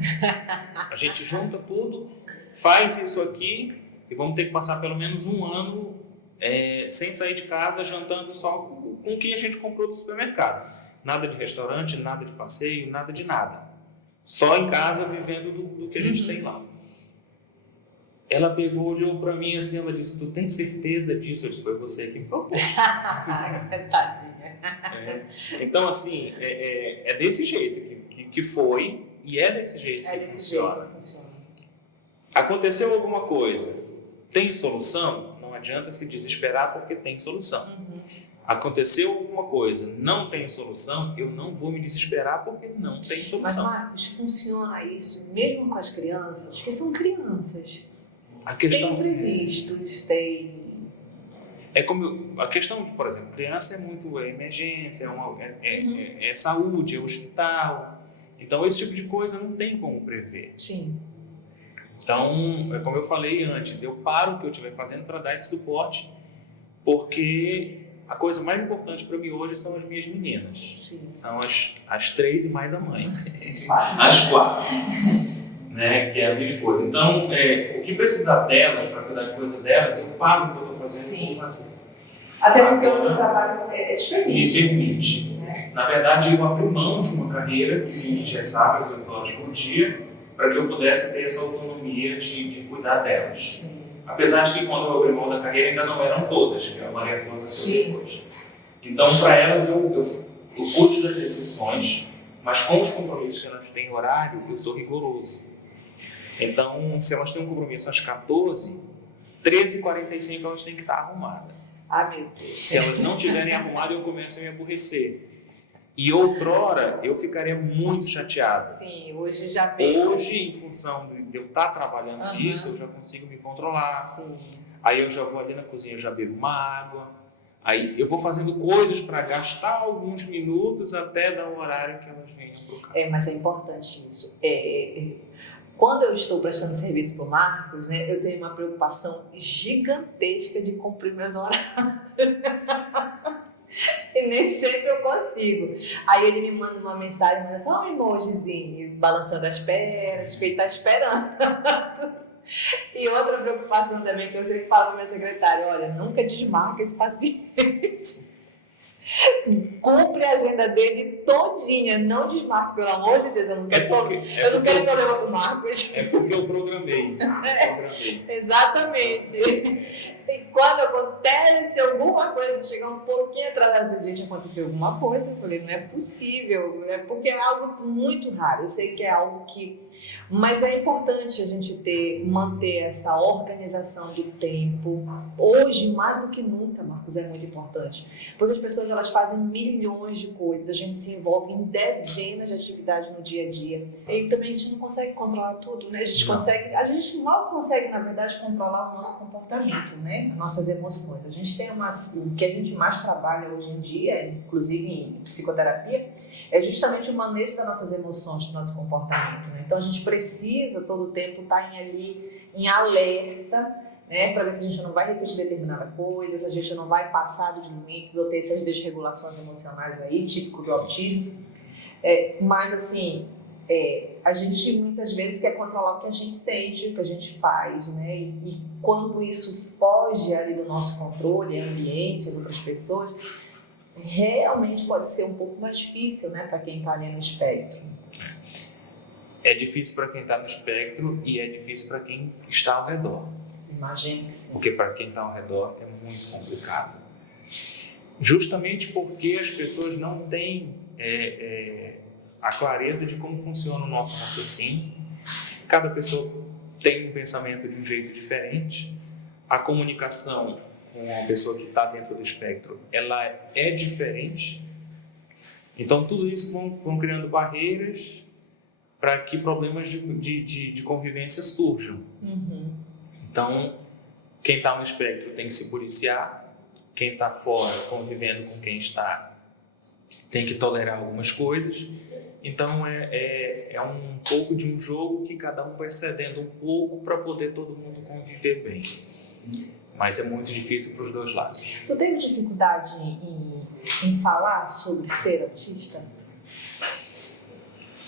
a gente junta tudo, faz isso aqui e vamos ter que passar pelo menos 1 ano sem sair de casa, jantando só com o que a gente comprou do supermercado. Nada de restaurante, nada de passeio, nada de nada. Só em casa, vivendo do que a gente tem lá. Ela pegou, olhou para mim assim, ela disse, tu tem certeza disso? Eu disse, foi você que me propôs. Tadinha. Então, assim, é desse jeito que foi e é desse jeito que funciona. Aconteceu alguma coisa, tem solução? Não adianta se desesperar porque tem solução. Aconteceu alguma coisa, não tem solução, eu não vou me desesperar porque não tem solução. Mas, Marcos, funciona isso mesmo com as crianças? Porque são crianças. A questão tem imprevistos, tem... a questão, por exemplo, criança é muito emergência, é saúde, é hospital. Então, esse tipo de coisa não tem como prever. Sim. Então, como eu falei antes, eu paro o que eu estiver fazendo para dar esse suporte, porque a coisa mais importante para mim hoje são as minhas meninas. Sim. São as 3 e mais a mãe. As 4. Né, que é a minha esposa. Então, o que precisar delas, para cuidar de coisa delas, eu pago o que eu estou fazendo. Sim. Fazer. Até porque o meu trabalho te Me permite. Na verdade, eu abri mão de uma carreira que me engessava às 8 horas por dia, para que eu pudesse ter essa autonomia de cuidar delas. Sim. Apesar de que quando eu abri mão da carreira ainda não eram todas, que a Maria Flor nasceu depois. Então, para elas, eu cuido das exceções, mas com os compromissos que elas têm horário, eu sou rigoroso. Então, se elas têm um compromisso às 14, 13h45 elas têm que estar arrumadas. Ah, meu Deus. Se elas não tiverem arrumadas, eu começo a me aborrecer. E outrora, eu ficaria muito chateado. Sim, hoje já veio. Hoje, em função de eu estar trabalhando nisso, eu já consigo me controlar. Sim. Aí eu já vou ali na cozinha, já bebo uma água. Aí eu vou fazendo coisas para gastar alguns minutos até dar o horário que elas venham para o carro. Mas é importante isso. Quando eu estou prestando serviço para o Marcos, né, eu tenho uma preocupação gigantesca de cumprir meus horários. E nem sempre eu consigo. Aí ele me manda uma mensagem, manda só um emojizinho, balançando as pernas, que ele está esperando. E outra preocupação também que eu sempre falo para minha secretária, olha, nunca desmarca esse paciente. Cumpre a agenda dele todinha, não desmarque, pelo amor de Deus, eu não quero problema com o Marcos. É porque eu programei. Exatamente. E quando acontece alguma coisa, de chegar um pouquinho atrasado, gente, aconteceu alguma coisa, eu falei, não é possível, porque é algo muito raro, eu sei que é algo que... Mas é importante a gente manter essa organização de tempo. Hoje, mais do que nunca, Marcos, é muito importante. Porque as pessoas, elas fazem milhões de coisas, a gente se envolve em dezenas de atividades no dia a dia. E também a gente não consegue controlar tudo, né? A gente mal consegue, na verdade, controlar o nosso comportamento, né? As nossas emoções. A gente tem o que a gente mais trabalha hoje em dia, inclusive em psicoterapia, é justamente o manejo das nossas emoções, do nosso comportamento, né? Então a gente precisa todo o tempo estar ali em alerta, né, para ver se a gente não vai repetir determinada coisa, se a gente não vai passar dos limites ou ter essas desregulações emocionais aí, típico do autismo. Mas assim, a gente muitas vezes quer controlar o que a gente sente, o que a gente faz, né? E quando isso foge ali do nosso controle, o ambiente, as outras pessoas, realmente pode ser um pouco mais difícil, né, para quem está ali no espectro. É difícil para quem está no espectro e é difícil para quem está ao redor. Imagino que sim. Porque para quem está ao redor é muito complicado. Justamente porque as pessoas não têm a clareza de como funciona o nosso raciocínio. Cada pessoa tem um pensamento de um jeito diferente. A comunicação com a pessoa que está dentro do espectro, ela é diferente. Então, tudo isso vão criando barreiras para que problemas de convivência surjam. Uhum. Então, quem está no espectro tem que se policiar, quem está fora, convivendo com quem está, tem que tolerar algumas coisas. Então, é um pouco de um jogo que cada um vai cedendo um pouco para poder todo mundo conviver bem. Mas é muito difícil para os dois lados. Tu teve dificuldade em falar sobre ser autista?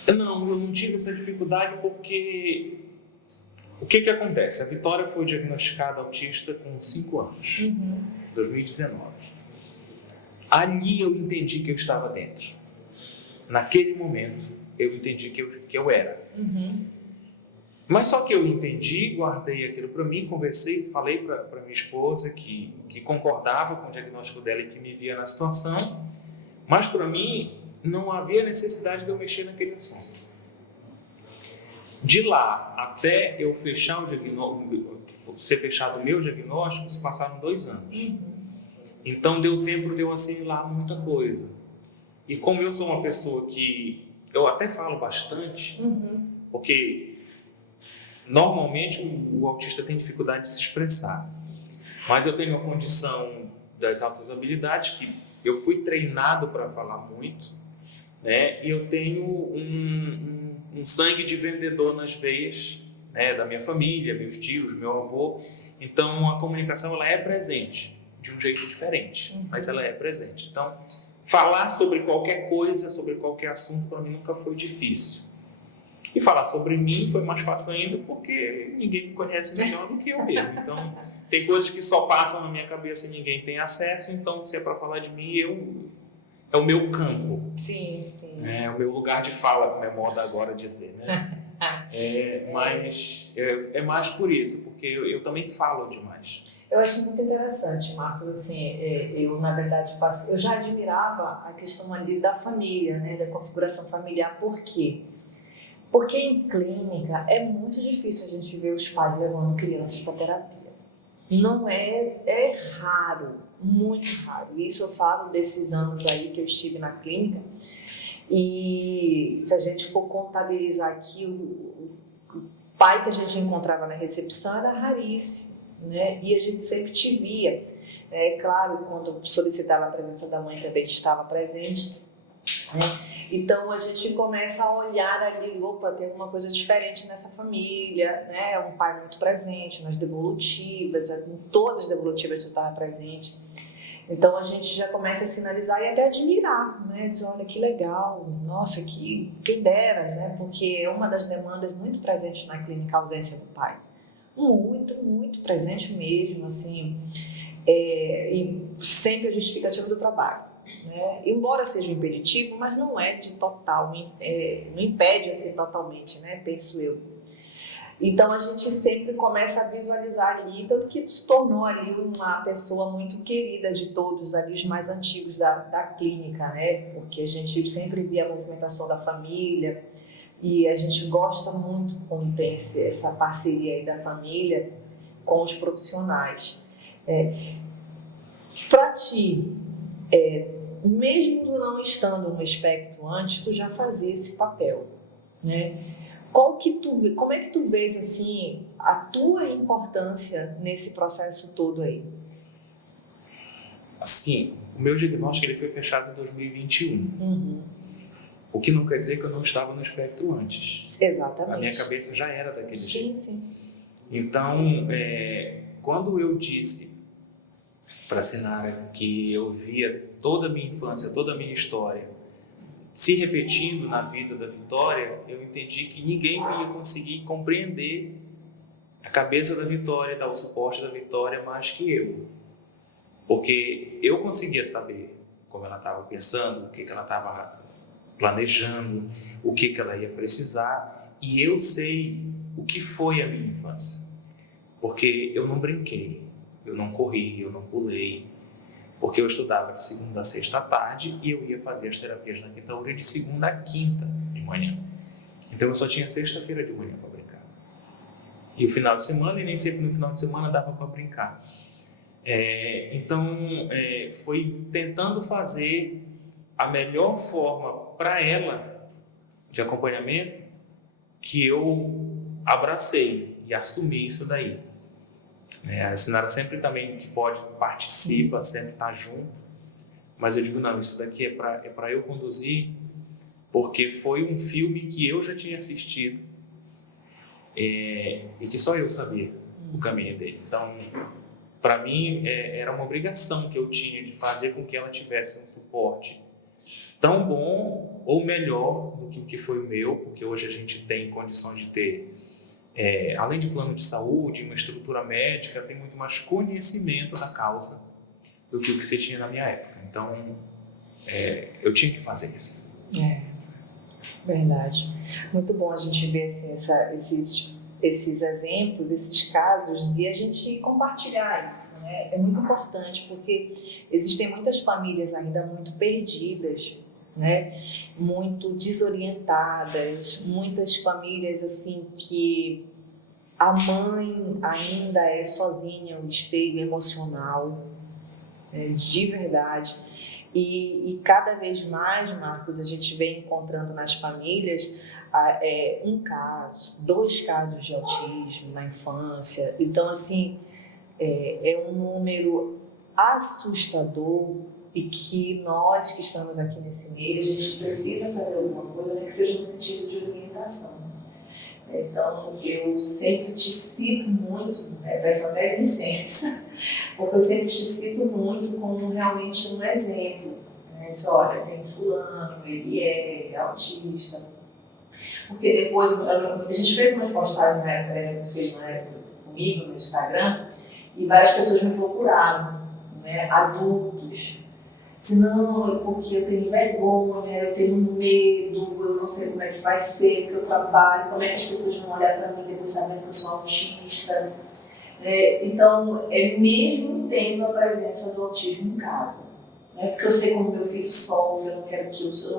Não, eu não tive essa dificuldade porque... O que acontece? A Vitória foi diagnosticada autista com 5 anos, em 2019. Ali eu entendi que eu estava dentro. Naquele momento, eu entendi que eu era. Mas só que eu entendi, guardei aquilo para mim, conversei, falei para minha esposa que concordava com o diagnóstico dela e que me via na situação, mas para mim não havia necessidade de eu mexer naquele assunto. De lá até eu fechar ser fechado o meu diagnóstico, se passaram 2 anos. Então deu tempo de eu assimilar muita coisa. E como eu sou uma pessoa que eu até falo bastante, porque normalmente o autista tem dificuldade de se expressar, mas eu tenho a condição das altas habilidades, que eu fui treinado para falar muito, né? E eu tenho um sangue de vendedor nas veias, né, da minha família, meus tios, meu avô. Então a comunicação, ela é presente de um jeito diferente, mas ela é presente. Então falar sobre qualquer coisa, sobre qualquer assunto, para mim nunca foi difícil. E falar sobre mim foi mais fácil ainda, porque ninguém me conhece melhor do que eu mesmo. Então tem coisas que só passam na minha cabeça e ninguém tem acesso. Então, se é para falar de mim, é o meu campo. Sim, sim. É o meu lugar de fala, como é moda agora dizer, né? Mas é mais por isso, porque eu também falo demais. Eu acho muito interessante, Marcos, assim, eu na verdade eu já admirava a questão ali da família, né, da configuração familiar. Por quê? Porque em clínica é muito difícil a gente ver os pais levando crianças para terapia. Não é raro, muito raro. Isso eu falo desses anos aí que eu estive na clínica. E se a gente for contabilizar aqui, o pai que a gente encontrava na recepção era raríssimo, né? E a gente sempre te via. Claro, quando solicitava a presença da mãe também estava presente, né? Então a gente começa a olhar ali, opa, tem alguma coisa diferente nessa família, né? Um pai muito presente nas devolutivas, em todas as devolutivas eu estava presente. Então a gente já começa a sinalizar e até admirar, né? Dizer, olha que legal, nossa, quem dera, né? Porque é uma das demandas muito presentes na clínica a ausência do pai. muito presente mesmo, assim, e sempre a justificativa do trabalho, né? Embora seja um impeditivo, mas não é de total, não impede assim totalmente, né? Penso eu. Então a gente sempre começa a visualizar ali, tanto que se tornou ali uma pessoa muito querida de todos ali, os mais antigos da clínica, né? Porque a gente sempre via a movimentação da família e a gente gosta muito quando tem essa parceria aí da família com os profissionais. Para ti, mesmo tu não estando no espectro antes, tu já fazia esse papel, né? Como é que tu vês assim a tua importância nesse processo todo aí? Assim, o meu diagnóstico ele foi fechado em 2021. O que não quer dizer que eu não estava no espectro antes. Exatamente. A minha cabeça já era daquele jeito. Sim. Então, quando eu disse para a Sinara que eu via toda a minha infância, toda a minha história se repetindo na vida da Vitória, eu entendi que ninguém ia conseguir compreender a cabeça da Vitória, dar o suporte da Vitória mais que eu. Porque eu conseguia saber como ela estava pensando, o que ela estava planejando, o que ela ia precisar, e eu sei o que foi a minha infância. Porque eu não brinquei, eu não corri, eu não pulei, porque eu estudava de segunda a sexta à tarde e eu ia fazer as terapias na quinta-feira de segunda a quinta de manhã. Então eu só tinha sexta-feira de manhã para brincar. E o final de semana, e nem sempre no final de semana dava para brincar. Então foi tentando fazer a melhor forma para ela de acompanhamento que eu abracei e assumi isso daí. A Sinara sempre também que pode, participa, sempre está junto, mas eu digo, não, isso daqui é para eu conduzir, porque foi um filme que eu já tinha assistido e que só eu sabia o caminho dele. Então, para mim, era uma obrigação que eu tinha de fazer com que ela tivesse um suporte tão bom ou melhor do que o que foi o meu, porque hoje a gente tem condições de ter, além de plano de saúde, uma estrutura médica, tem muito mais conhecimento da causa do que o que você tinha na minha época. Então, eu tinha que fazer isso. Verdade. Muito bom a gente ver assim, esses exemplos, esses casos e a gente compartilhar isso, né? É muito importante porque existem muitas famílias ainda muito perdidas, né? Muito desorientadas, muitas famílias assim que a mãe ainda é sozinha, um esteio emocional, de verdade. E cada vez mais, Marcos, a gente vem encontrando nas famílias um caso, 2 casos de autismo na infância. Então, assim, é um número assustador e que nós que estamos aqui nesse meio, a gente precisa fazer alguma coisa, né, que seja no sentido de orientação. Então, eu sempre te cito muito, peço até licença, porque eu sempre te cito muito como realmente um exemplo. Diz, olha, tem um fulano, ele é autista. Porque depois, a gente fez umas postagens na época, parece que tu fez na época comigo no Instagram, e várias pessoas me procuraram, né, adultos. Disse, não, é porque eu tenho vergonha, eu tenho medo, eu não sei como é que vai ser, porque eu trabalho, como é que as pessoas vão olhar para mim depois sabendo que eu sou autista. Então, mesmo tendo a presença do autismo em casa. Porque eu sei como meu filho sofre, eu não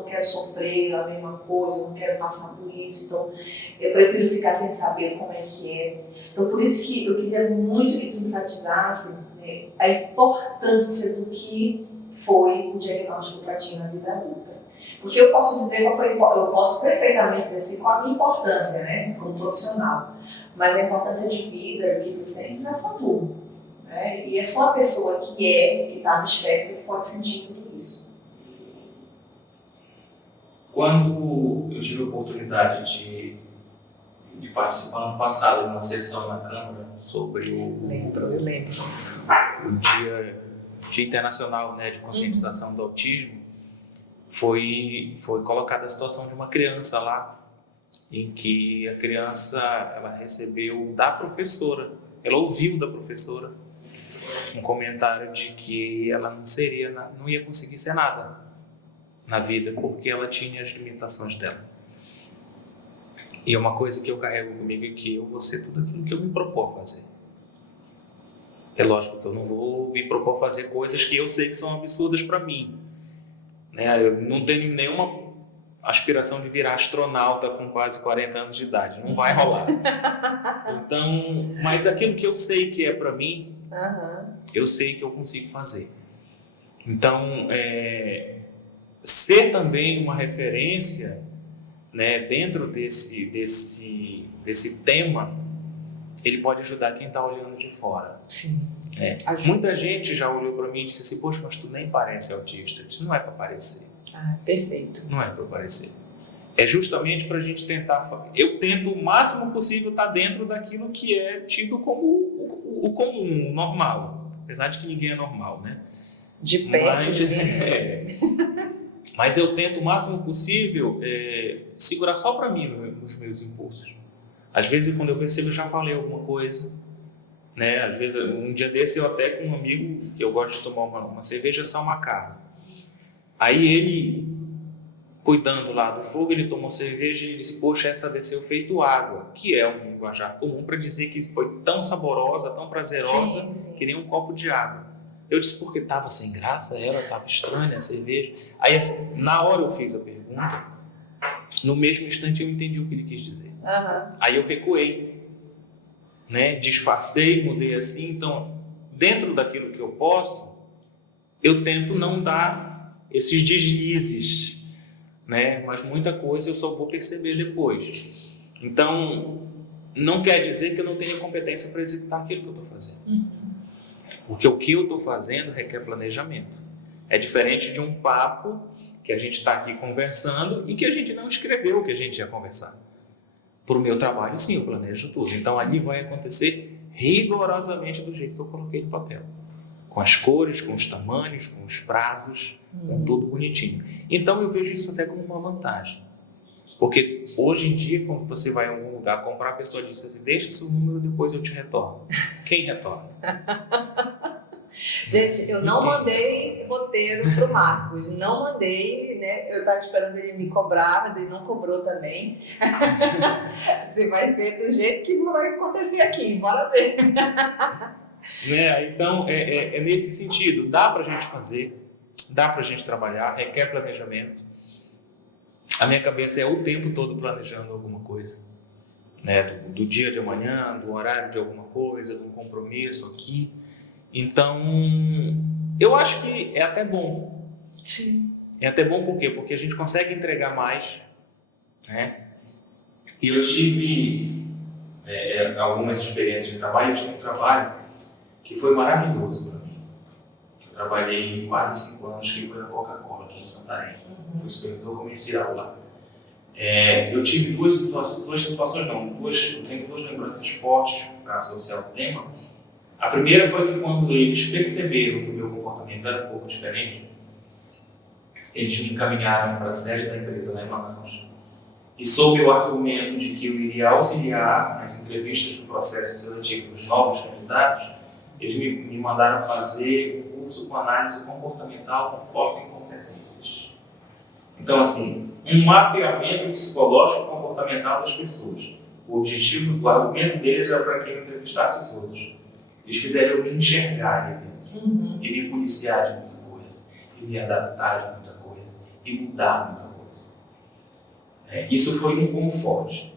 quero sofrer a mesma coisa, eu não quero passar por isso, então eu prefiro ficar sem saber como é que é. Então, por isso que eu queria muito que tu enfatizasse a importância do que foi o diagnóstico para ti na vida adulta. Porque eu posso dizer eu posso perfeitamente dizer assim, qual a minha importância, né, como profissional, mas a importância de vida, do que tu sentes, é só tu. E é só a pessoa que está no espectro que pode sentir tudo isso. Quando eu tive a oportunidade de participar ano passado de uma sessão na Câmara sobre eu lembro. O Dia Internacional, né, de Conscientização do Autismo, foi colocada a situação de uma criança lá em que a criança ela recebeu da professora, ela ouviu da professora um comentário de que ela não ia conseguir ser nada na vida porque ela tinha as limitações dela. E é uma coisa que eu carrego comigo é que eu vou ser tudo aquilo que eu me propor a fazer. É lógico que eu não vou me propor a fazer coisas que eu sei que são absurdas para mim, né? Eu não tenho nenhuma aspiração de virar astronauta com quase 40 anos de idade, não vai rolar. Então, mas aquilo que eu sei que é para mim, eu sei que eu consigo fazer. Então, ser também uma referência, né, dentro desse tema, ele pode ajudar quem está olhando de fora. Sim. Muita gente já olhou para mim e disse assim, poxa, mas tu nem parece autista. Eu disse, não é para parecer. Perfeito. Não é para parecer. É justamente para a gente tentar... Eu tento o máximo possível estar dentro daquilo que é tido como o comum, o normal. Apesar de que ninguém é normal, né? De perto. Mas eu tento o máximo possível segurar só para mim os meus impulsos. Às vezes, quando eu percebo, eu já falei alguma coisa, né? Às vezes, um dia desse, eu até com um amigo, que eu gosto de tomar uma cerveja São Macarro. Aí ele, cuidando lá do fogo, ele tomou cerveja e ele disse, poxa, essa desceu feito água, que é um linguajar comum para dizer que foi tão saborosa, tão prazerosa, sim. Que nem um copo de água. Eu disse, porque estava sem graça, ela estava estranha a cerveja. Aí, assim, na hora eu fiz a pergunta, no mesmo instante eu entendi o que ele quis dizer. Aí eu recuei, né? Disfarcei, mudei assim. Então, dentro daquilo que eu posso, eu tento não dar esses deslizes, né? Mas muita coisa eu só vou perceber depois. Então, não quer dizer que eu não tenha competência para executar aquilo que eu estou fazendo. Porque o que eu estou fazendo requer planejamento. É diferente de um papo que a gente está aqui conversando e que a gente não escreveu o que a gente ia conversar. Para o meu trabalho, sim, eu planejo tudo. Então, ali vai acontecer rigorosamente do jeito que eu coloquei no papel. Com as cores, com os tamanhos, com os prazos, com tudo bonitinho. Então, eu vejo isso até como uma vantagem. Porque hoje em dia, quando você vai em algum lugar comprar, a pessoa diz assim, deixa seu número, depois eu te retorno. Quem retorna? Gente, eu não mandei roteiro pro Marcos, não mandei, né? Eu estava esperando ele me cobrar, mas ele não cobrou também. Assim, vai ser do jeito que vai acontecer aqui, bora ver. Né? Então, é nesse sentido, dá pra gente fazer, dá pra gente trabalhar, requer planejamento. A minha cabeça é o tempo todo planejando alguma coisa, né? Do dia de amanhã, do horário de alguma coisa, de um compromisso aqui. Então, eu acho que é até bom. Sim. É até bom por quê? Porque a gente consegue entregar mais, né? E eu tive algumas experiências de trabalho. Eu tive um trabalho que foi maravilhoso para mim. Eu trabalhei quase 5 anos, que foi na Coca-Cola, aqui em Santarém. Fui supervisor comercial lá. Eu tive duas situações, eu tenho duas lembranças fortes para associar o tema. A primeira foi que quando eles perceberam que o meu comportamento era um pouco diferente, eles me encaminharam para a sede da empresa lá em Manaus. E sob o argumento de que eu iria auxiliar nas entrevistas do processo seletivo dos novos candidatos, eles me mandaram fazer um curso com análise comportamental com foco em competências. Então, assim, um mapeamento psicológico e comportamental das pessoas. O objetivo, o argumento deles era para que eu entrevistasse os outros. Eles fizeram eu me enxergar ali dentro, e me policiar de muita coisa, e me adaptar de muita coisa, e mudar muita coisa. Isso foi um ponto forte.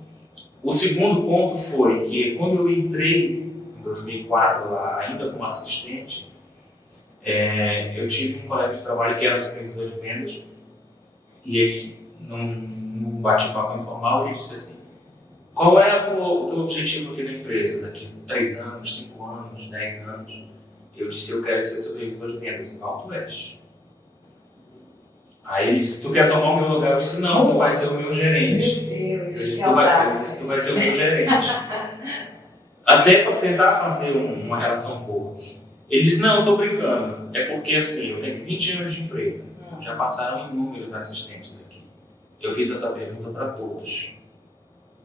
O segundo ponto foi que quando eu entrei em 2004 lá, ainda como assistente, eu tive um colega de trabalho que era supervisor de vendas, e ele, num bate-papo informal, ele disse assim, qual é o teu objetivo aqui na empresa, daqui 3 anos, 5 anos, 10 anos? Eu disse, eu quero ser supervisor de vendas em Alto Oeste. Aí ele disse, tu quer tomar o meu lugar? Eu disse, não, tu vai ser o meu gerente. Meu Deus, eu disse, tu vai ser o meu gerente. Até para tentar fazer uma relação boa. Ele disse, não, eu estou brincando. É porque assim, eu tenho 20 anos de empresa. Já passaram inúmeros assistentes aqui. Eu fiz essa pergunta para todos.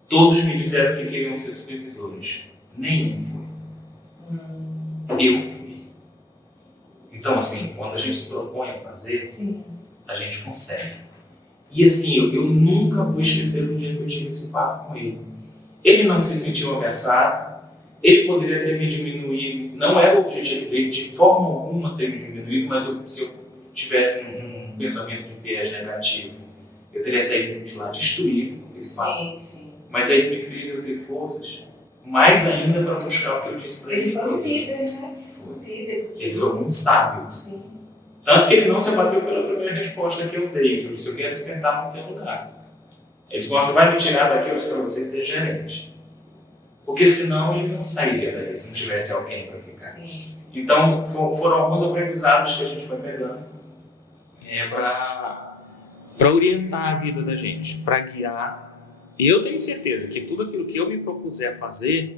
Todos me disseram que queriam ser supervisores. Nenhum foi. Eu fui. Então, assim, quando a gente se propõe a fazer, a gente consegue. E assim, eu nunca vou esquecer do dia que eu tive esse papo com ele. Ele não se sentiu ameaçado, ele poderia ter me diminuído, não era o objetivo dele de forma alguma ter me diminuído, mas se eu tivesse um pensamento de viés negativo, eu teria saído de lá destruído. Sim. Mas aí ele me fez eu ter forças, mais ainda para buscar o que eu disse para ele. Ele foi um líder, né? Ele foi um sábio. Sim. Tanto que ele não se abateu pela primeira resposta que eu dei, que eu disse, eu quero sentar no teu lugar. Ele disse, tu vai me tirar daqui, eu disse para você ser gerente. Porque senão ele não sairia daí, se não tivesse alguém para ficar. Sim. Então, foram alguns aprendizados que a gente foi pegando para orientar a vida da gente, para guiar. E eu tenho certeza que tudo aquilo que eu me propuser a fazer,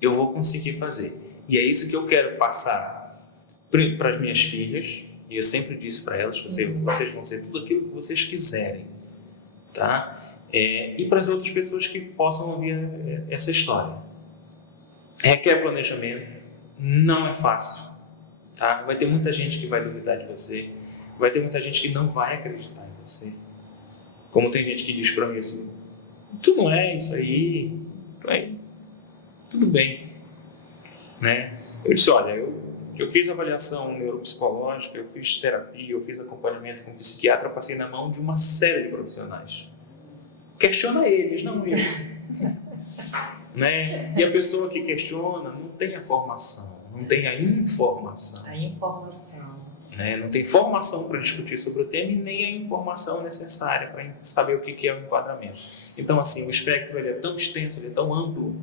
eu vou conseguir fazer. E é isso que eu quero passar para as minhas filhas. E eu sempre disse para elas, vocês vão ser tudo aquilo que vocês quiserem, tá? E para as outras pessoas que possam ouvir essa história. Requer planejamento, não é fácil, tá? Vai ter muita gente que vai duvidar de você, vai ter muita gente que não vai acreditar em você. Como tem gente que diz para mim assim, tu não é isso aí, tudo bem, né? Eu disse, olha, eu fiz avaliação neuropsicológica, eu fiz terapia, eu fiz acompanhamento com psiquiatra, passei na mão de uma série de profissionais. Questiona eles, não eu. Né? E a pessoa que questiona não tem a formação, não tem a informação. Né? Não tem formação para discutir sobre o tema e nem a informação necessária para saber o que é o enquadramento. Então, assim, o espectro ele é tão extenso, ele é tão amplo,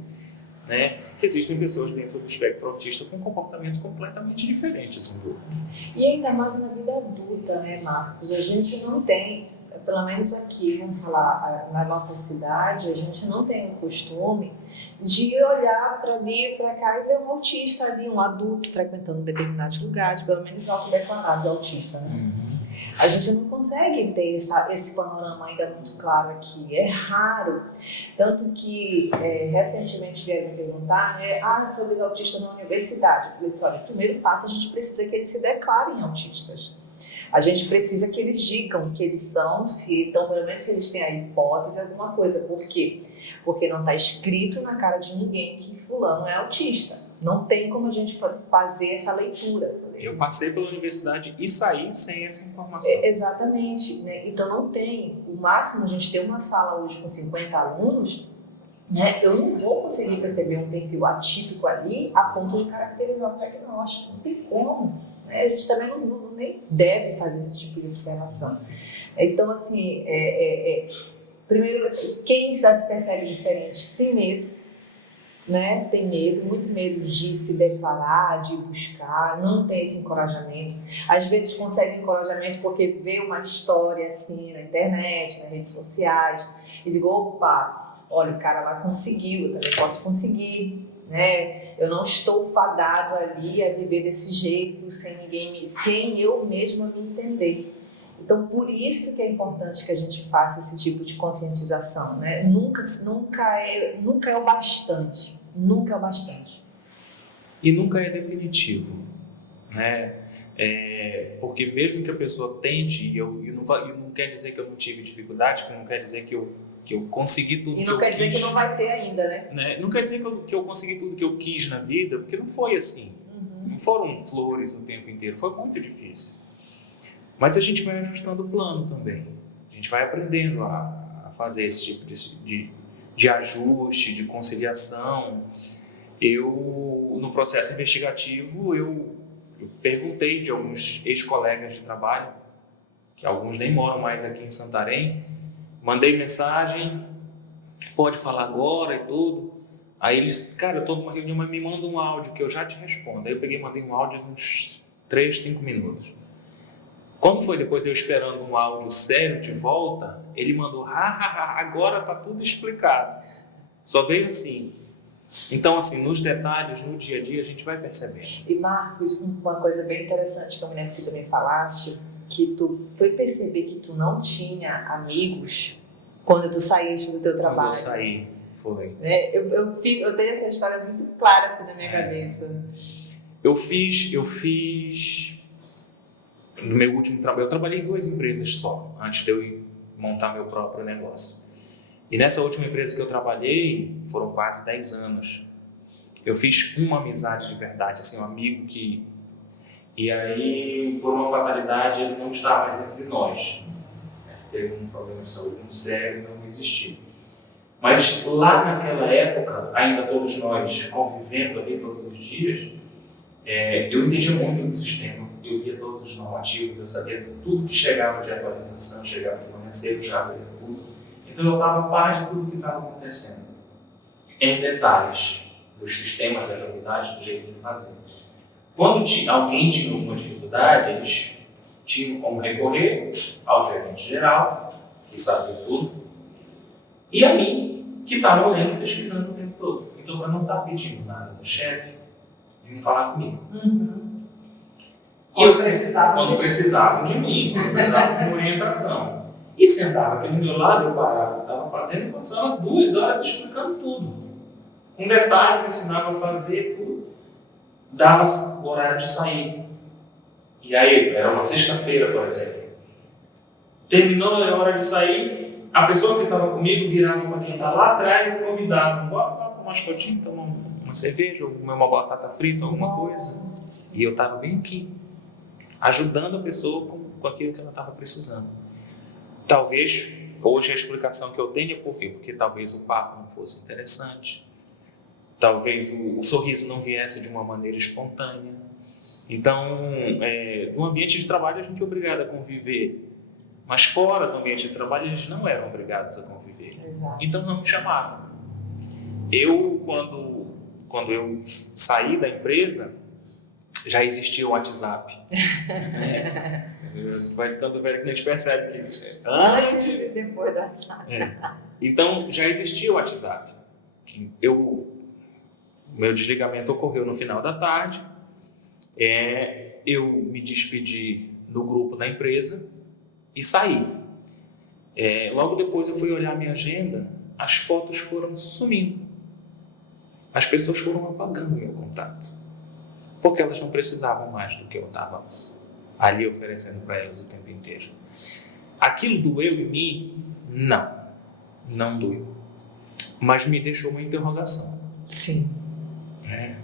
né, que existem pessoas dentro do espectro autista com comportamentos completamente diferentes um do outro. E ainda mais na vida adulta, né, Marcos? A gente não tem, pelo menos aqui, vamos falar, na nossa cidade, a gente não tem o costume de olhar para ali, para cá e ver um autista ali, um adulto frequentando determinados lugares, pelo menos autodeclarado autista, né? A gente não consegue ter esse panorama ainda muito claro aqui, é raro. Tanto que recentemente vieram me perguntar, né, sobre os autistas na universidade. Eu falei assim, olha, primeiro passo a gente precisa que eles se declarem autistas. A gente precisa que eles digam que eles são, então pelo menos se eles têm a hipótese, alguma coisa. Por quê? Porque não está escrito na cara de ninguém que fulano é autista. Não tem como a gente fazer essa leitura. Eu passei pela universidade e saí sem essa informação. Exatamente, né? Então não tem. O máximo a gente tem uma sala hoje com 50 alunos, né? Eu não vou conseguir perceber um perfil atípico ali a ponto de caracterizar um diagnóstico. Não tem como. Né? A gente também nem deve fazer esse tipo de observação. Então, assim, primeiro, quem já se percebe diferente tem medo. Né? Tem medo, muito medo de se declarar, de buscar, não tem esse encorajamento. Às vezes consegue encorajamento porque vê uma história assim na internet, nas redes sociais, e digo, opa, olha, o cara lá conseguiu, eu também posso conseguir, né? Eu não estou fadado ali a viver desse jeito, sem eu mesma me entender. Então, por isso que é importante que a gente faça esse tipo de conscientização, né? Nunca é o bastante. Nunca é o bastante. E nunca é definitivo, né? Porque mesmo que a pessoa tente, e não quer dizer que eu não tive dificuldade, que não quer dizer que eu consegui tudo. E não quer dizer que não vai ter ainda, né? Não quer dizer que eu consegui tudo que eu quis na vida, porque não foi assim. Não foram flores o tempo inteiro, foi muito difícil. Mas a gente vai ajustando o plano também. A gente vai aprendendo a fazer esse tipo de ajuste, de conciliação. No processo investigativo, eu perguntei de alguns ex-colegas de trabalho, que alguns nem moram mais aqui em Santarém, mandei mensagem, pode falar agora e tudo. Aí eles, cara, eu estou numa reunião, mas me manda um áudio que eu já te respondo. Aí eu peguei e mandei um áudio de uns 3, 5 minutos. Quando foi depois eu esperando um áudio sério de volta, ele mandou, agora tá tudo explicado. Só veio assim. Então, assim, nos detalhes, no dia a dia, a gente vai percebendo. E Marcos, uma coisa bem interessante que eu me lembro que tu também falaste, que tu foi perceber que tu não tinha amigos quando tu saíste do teu trabalho. Quando eu saí. Foi. Eu tenho essa história muito clara assim na minha cabeça. Eu fiz no meu último trabalho, eu trabalhei em 2 empresas só, antes de eu ir montar meu próprio negócio. E nessa última empresa que eu trabalhei, foram quase 10 anos. Eu fiz uma amizade de verdade, assim, um amigo que... E aí, por uma fatalidade, ele não está mais entre nós. Teve um problema de saúde muito sério e não existiu. Mas lá naquela época, ainda todos nós convivendo ali todos os dias, eu entendia muito do sistema, eu lia todos os normativos, eu sabia tudo que chegava de atualização, chegava de manhã cedo, já abria tudo. Então eu estava a par de tudo que estava acontecendo, em detalhes dos sistemas da agilidade, do jeito de fazer. Quando alguém tinha alguma dificuldade, eles tinham como recorrer ao gerente geral, que sabia tudo, e a mim, que estava lendo e pesquisando o tempo todo. Então, para não estar pedindo nada do chefe, vinham falar comigo. E eu quando precisavam de mim, quando precisavam de uma orientação. E sentava aqui do meu lado, eu parava o que estava fazendo e passava 2 horas explicando tudo. Com detalhes, ensinava a fazer tudo. Dava o horário de sair. E aí, era uma sexta-feira, por exemplo. Terminou a hora de sair, a pessoa que estava comigo virava para quem está lá atrás e convidava. Bora lá para um mascotinho, tomar uma cerveja, ou comer uma batata frita, alguma coisa. E eu estava bem aqui, ajudando a pessoa com aquilo que ela estava precisando. Talvez, hoje a explicação que eu tenho é por quê? Porque talvez o papo não fosse interessante, talvez o sorriso não viesse de uma maneira espontânea. Então, no ambiente de trabalho a gente é obrigado a conviver, mas fora do ambiente de trabalho eles não eram obrigados a conviver. Exato. Então não me chamavam. Eu, quando eu saí da empresa, já existia o WhatsApp. Vai ficando velho que a gente percebe que antes e depois do WhatsApp. Então já existia o WhatsApp. Meu desligamento ocorreu no final da tarde. Eu me despedi do grupo da empresa e saí. Logo depois eu fui olhar minha agenda, as fotos foram sumindo. As pessoas foram apagando meu contato. Porque elas não precisavam mais do que eu estava ali oferecendo para elas o tempo inteiro. Aquilo doeu em mim? Não doeu. Mas me deixou uma interrogação. Sim.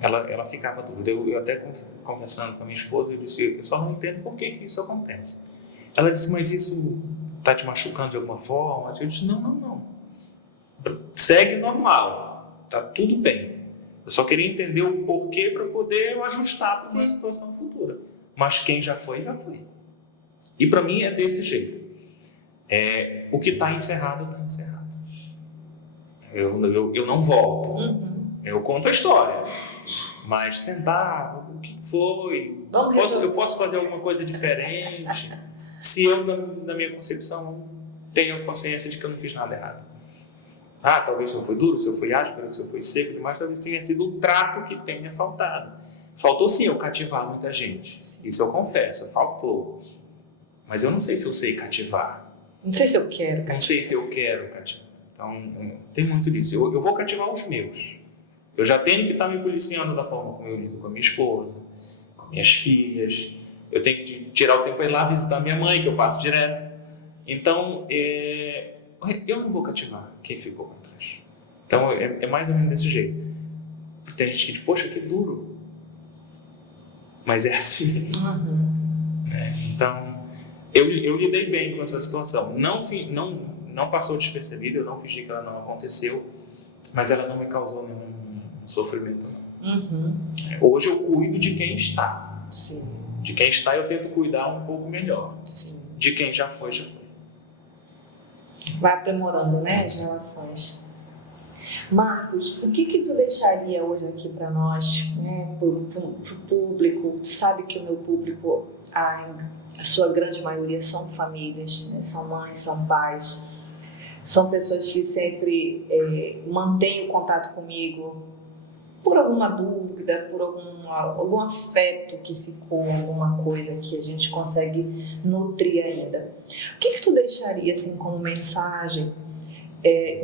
Ela ficava dúvida. Eu até conversando com a minha esposa, eu disse, eu só não entendo por que isso acontece. Ela disse, mas isso está te machucando de alguma forma? Eu disse, não. Segue normal, está tudo bem. Eu só queria entender o porquê para poder eu ajustar para uma situação futura. Mas quem já foi, já foi. E para mim é desse jeito. O que está encerrado, está encerrado. Eu não volto. Eu conto a história. Mas sentar, o que foi? Eu posso fazer alguma coisa diferente? Se eu, na minha concepção, tenho consciência de que eu não fiz nada errado. Talvez se eu fui duro, se eu fui áspero, se eu fui seco demais, talvez tenha sido o trato que tenha faltado. Faltou sim eu cativar muita gente. Isso eu confesso, faltou. Mas eu não sei se eu sei cativar. Não sei se eu quero cativar. Não sei se eu quero cativar. Então, tem muito disso. Eu vou cativar os meus. Eu já tenho que estar me policiando da forma como eu lido com a minha esposa, com minhas filhas. Eu tenho que tirar o tempo para ir lá visitar minha mãe, que eu passo direto. Então, eu não vou cativar quem ficou para trás. Então, é mais ou menos desse jeito. Tem gente que diz, poxa, que duro. Mas é assim. Então, eu lidei bem com essa situação. Não passou despercebido, eu não fingi que ela não aconteceu, mas ela não me causou nenhum sofrimento. Hoje eu cuido de quem está. Sim. De quem está eu tento cuidar um pouco melhor. Sim. De quem já foi, já foi. Vai aprimorando, né, as relações. Marcos, o que tu deixaria hoje aqui para nós, né, para o público? Tu sabe que o meu público, a sua grande maioria são famílias, né, são mães, são pais, são pessoas que sempre mantêm o contato comigo por alguma dúvida, por algum afeto que ficou, alguma coisa que a gente consegue nutrir ainda. O que tu deixaria assim como mensagem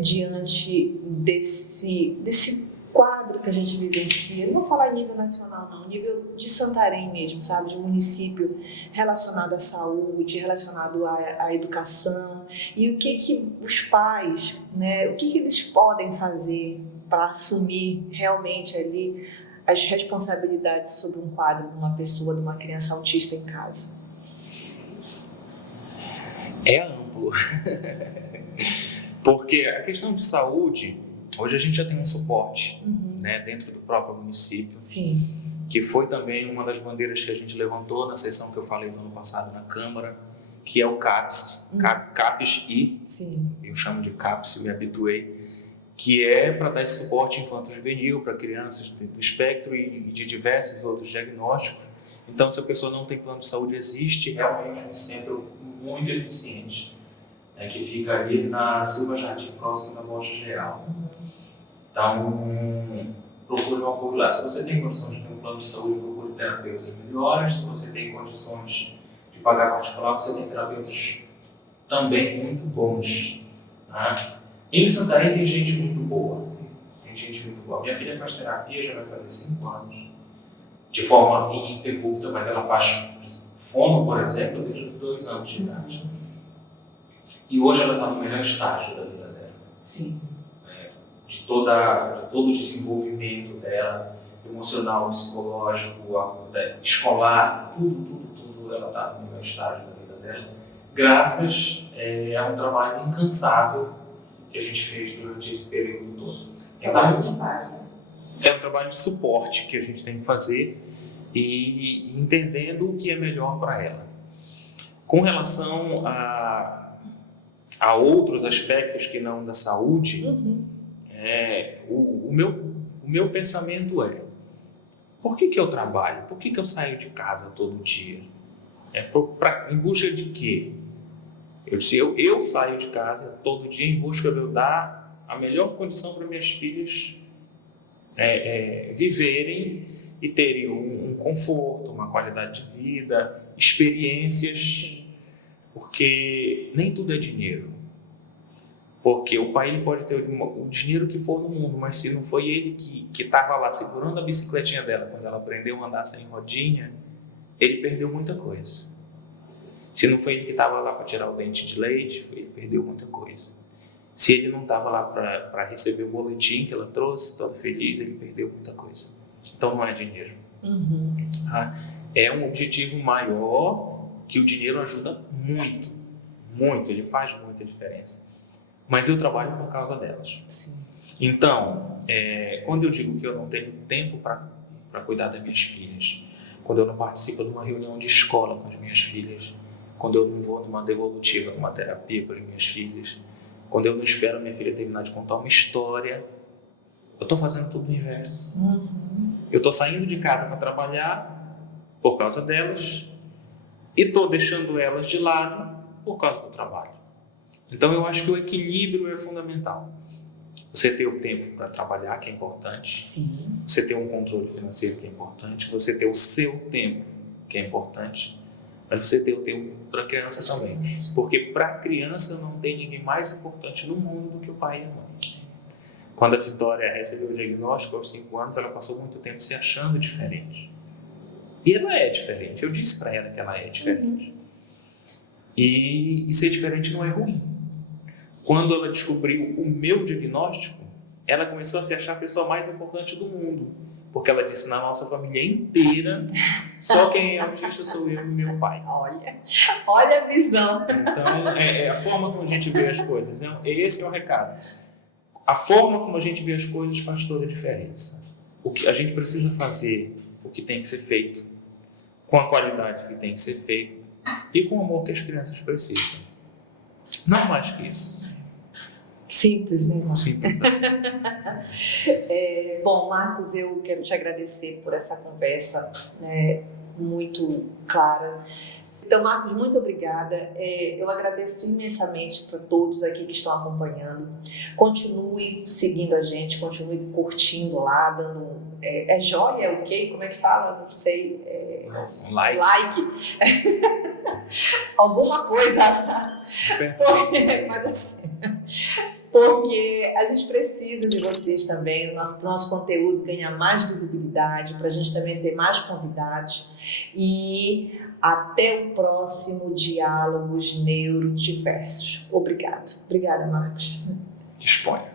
diante desse quadro que a gente vivencia, não vou falar em nível nacional não, nível de Santarém mesmo, sabe, de município, relacionado à saúde, relacionado à educação, e o que os pais, né, o que eles podem fazer para assumir realmente ali as responsabilidades sobre um quadro de uma pessoa, de uma criança autista em casa. É amplo, porque a questão de saúde, hoje a gente já tem um suporte, né, dentro do próprio município. Sim. Que foi também uma das bandeiras que a gente levantou na sessão que eu falei no ano passado na Câmara, que é o CAPS, CAPS-I, Sim. Eu chamo de CAPS, me habituei, que é para dar esse suporte infanto-juvenil para crianças do espectro e de diversos outros diagnósticos. Então, se a pessoa não tem plano de saúde, existe realmente um centro muito eficiente, né, que fica ali na Silva Jardim, próximo da Borges Real. Então, procure um apoio lá. Se você tem condições de ter um plano de saúde, procure terapeutas melhores. Se você tem condições de pagar particular, você tem terapeutas também muito bons. Tá? Em Santarém tem gente muito boa. Minha filha faz terapia, já vai fazer 5 anos, de forma ininterrupta, mas ela faz fono, por exemplo, desde os 2 anos de idade. E hoje ela está no melhor estágio da vida dela. Sim. De todo o desenvolvimento dela, emocional, psicológico, escolar, tudo ela está no melhor estágio da vida dela, graças a um trabalho incansável que a gente fez durante esse período todo. Então, é um trabalho de suporte que a gente tem que fazer e entendendo o que é melhor para ela. Com relação a outros aspectos que não da saúde, o meu pensamento é: por que eu trabalho? Por que eu saio de casa todo dia? Em busca de quê? Eu saio de casa todo dia em busca de eu dar a melhor condição para minhas filhas viverem e terem um conforto, uma qualidade de vida, experiências, porque nem tudo é dinheiro. Porque o pai ele pode ter o dinheiro que for no mundo, mas se não foi ele que estava lá segurando a bicicletinha dela quando ela aprendeu a andar sem rodinha, ele perdeu muita coisa. Se não foi ele que estava lá para tirar o dente de leite, ele perdeu muita coisa. Se ele não estava lá para receber o boletim que ela trouxe, toda feliz, ele perdeu muita coisa. Então não é dinheiro. Tá? É um objetivo maior que o dinheiro ajuda muito, muito, ele faz muita diferença. Mas eu trabalho por causa delas. Sim. Então, quando eu digo que eu não tenho tempo para cuidar das minhas filhas, quando eu não participo de uma reunião de escola com as minhas filhas, quando eu não vou numa devolutiva, numa terapia com as minhas filhas, quando eu não espero a minha filha terminar de contar uma história, eu estou fazendo tudo o inverso. Eu estou saindo de casa para trabalhar por causa delas e estou deixando elas de lado por causa do trabalho. Então eu acho que o equilíbrio é fundamental. Você ter o tempo para trabalhar, que é importante. Sim. Você ter um controle financeiro, que é importante. Você ter o seu tempo, que é importante. Mas você ter o tempo para a criança também. Porque para a criança não tem ninguém mais importante no mundo do que o pai e a mãe. Quando a Vitória recebeu o diagnóstico aos 5 anos, ela passou muito tempo se achando diferente. E ela é diferente. Eu disse para ela que ela é diferente. E ser diferente não é ruim. Quando ela descobriu o meu diagnóstico, ela começou a se achar a pessoa mais importante do mundo. Porque ela disse: na nossa família inteira, só quem é autista sou eu e meu pai. Olha a visão. Então, a forma como a gente vê as coisas. Esse é o recado. A forma como a gente vê as coisas faz toda a diferença. O que a gente precisa fazer, o que tem que ser feito, com a qualidade que tem que ser feito e com o amor que as crianças precisam. Não mais que isso. Simples, né, Marcos? Simples assim. Bom, Marcos, eu quero te agradecer por essa conversa muito clara. Então, Marcos, muito obrigada. Eu agradeço imensamente para todos aqui que estão acompanhando. Continue seguindo a gente, continue curtindo lá, dando... joia, ok? Como é que fala? Não sei. Like. Alguma coisa. Mas assim... porque a gente precisa de vocês também, o nosso conteúdo ganhar mais visibilidade, para a gente também ter mais convidados. E até o próximo Diálogos Neurodiversos. Obrigada, Marcos. Disponha.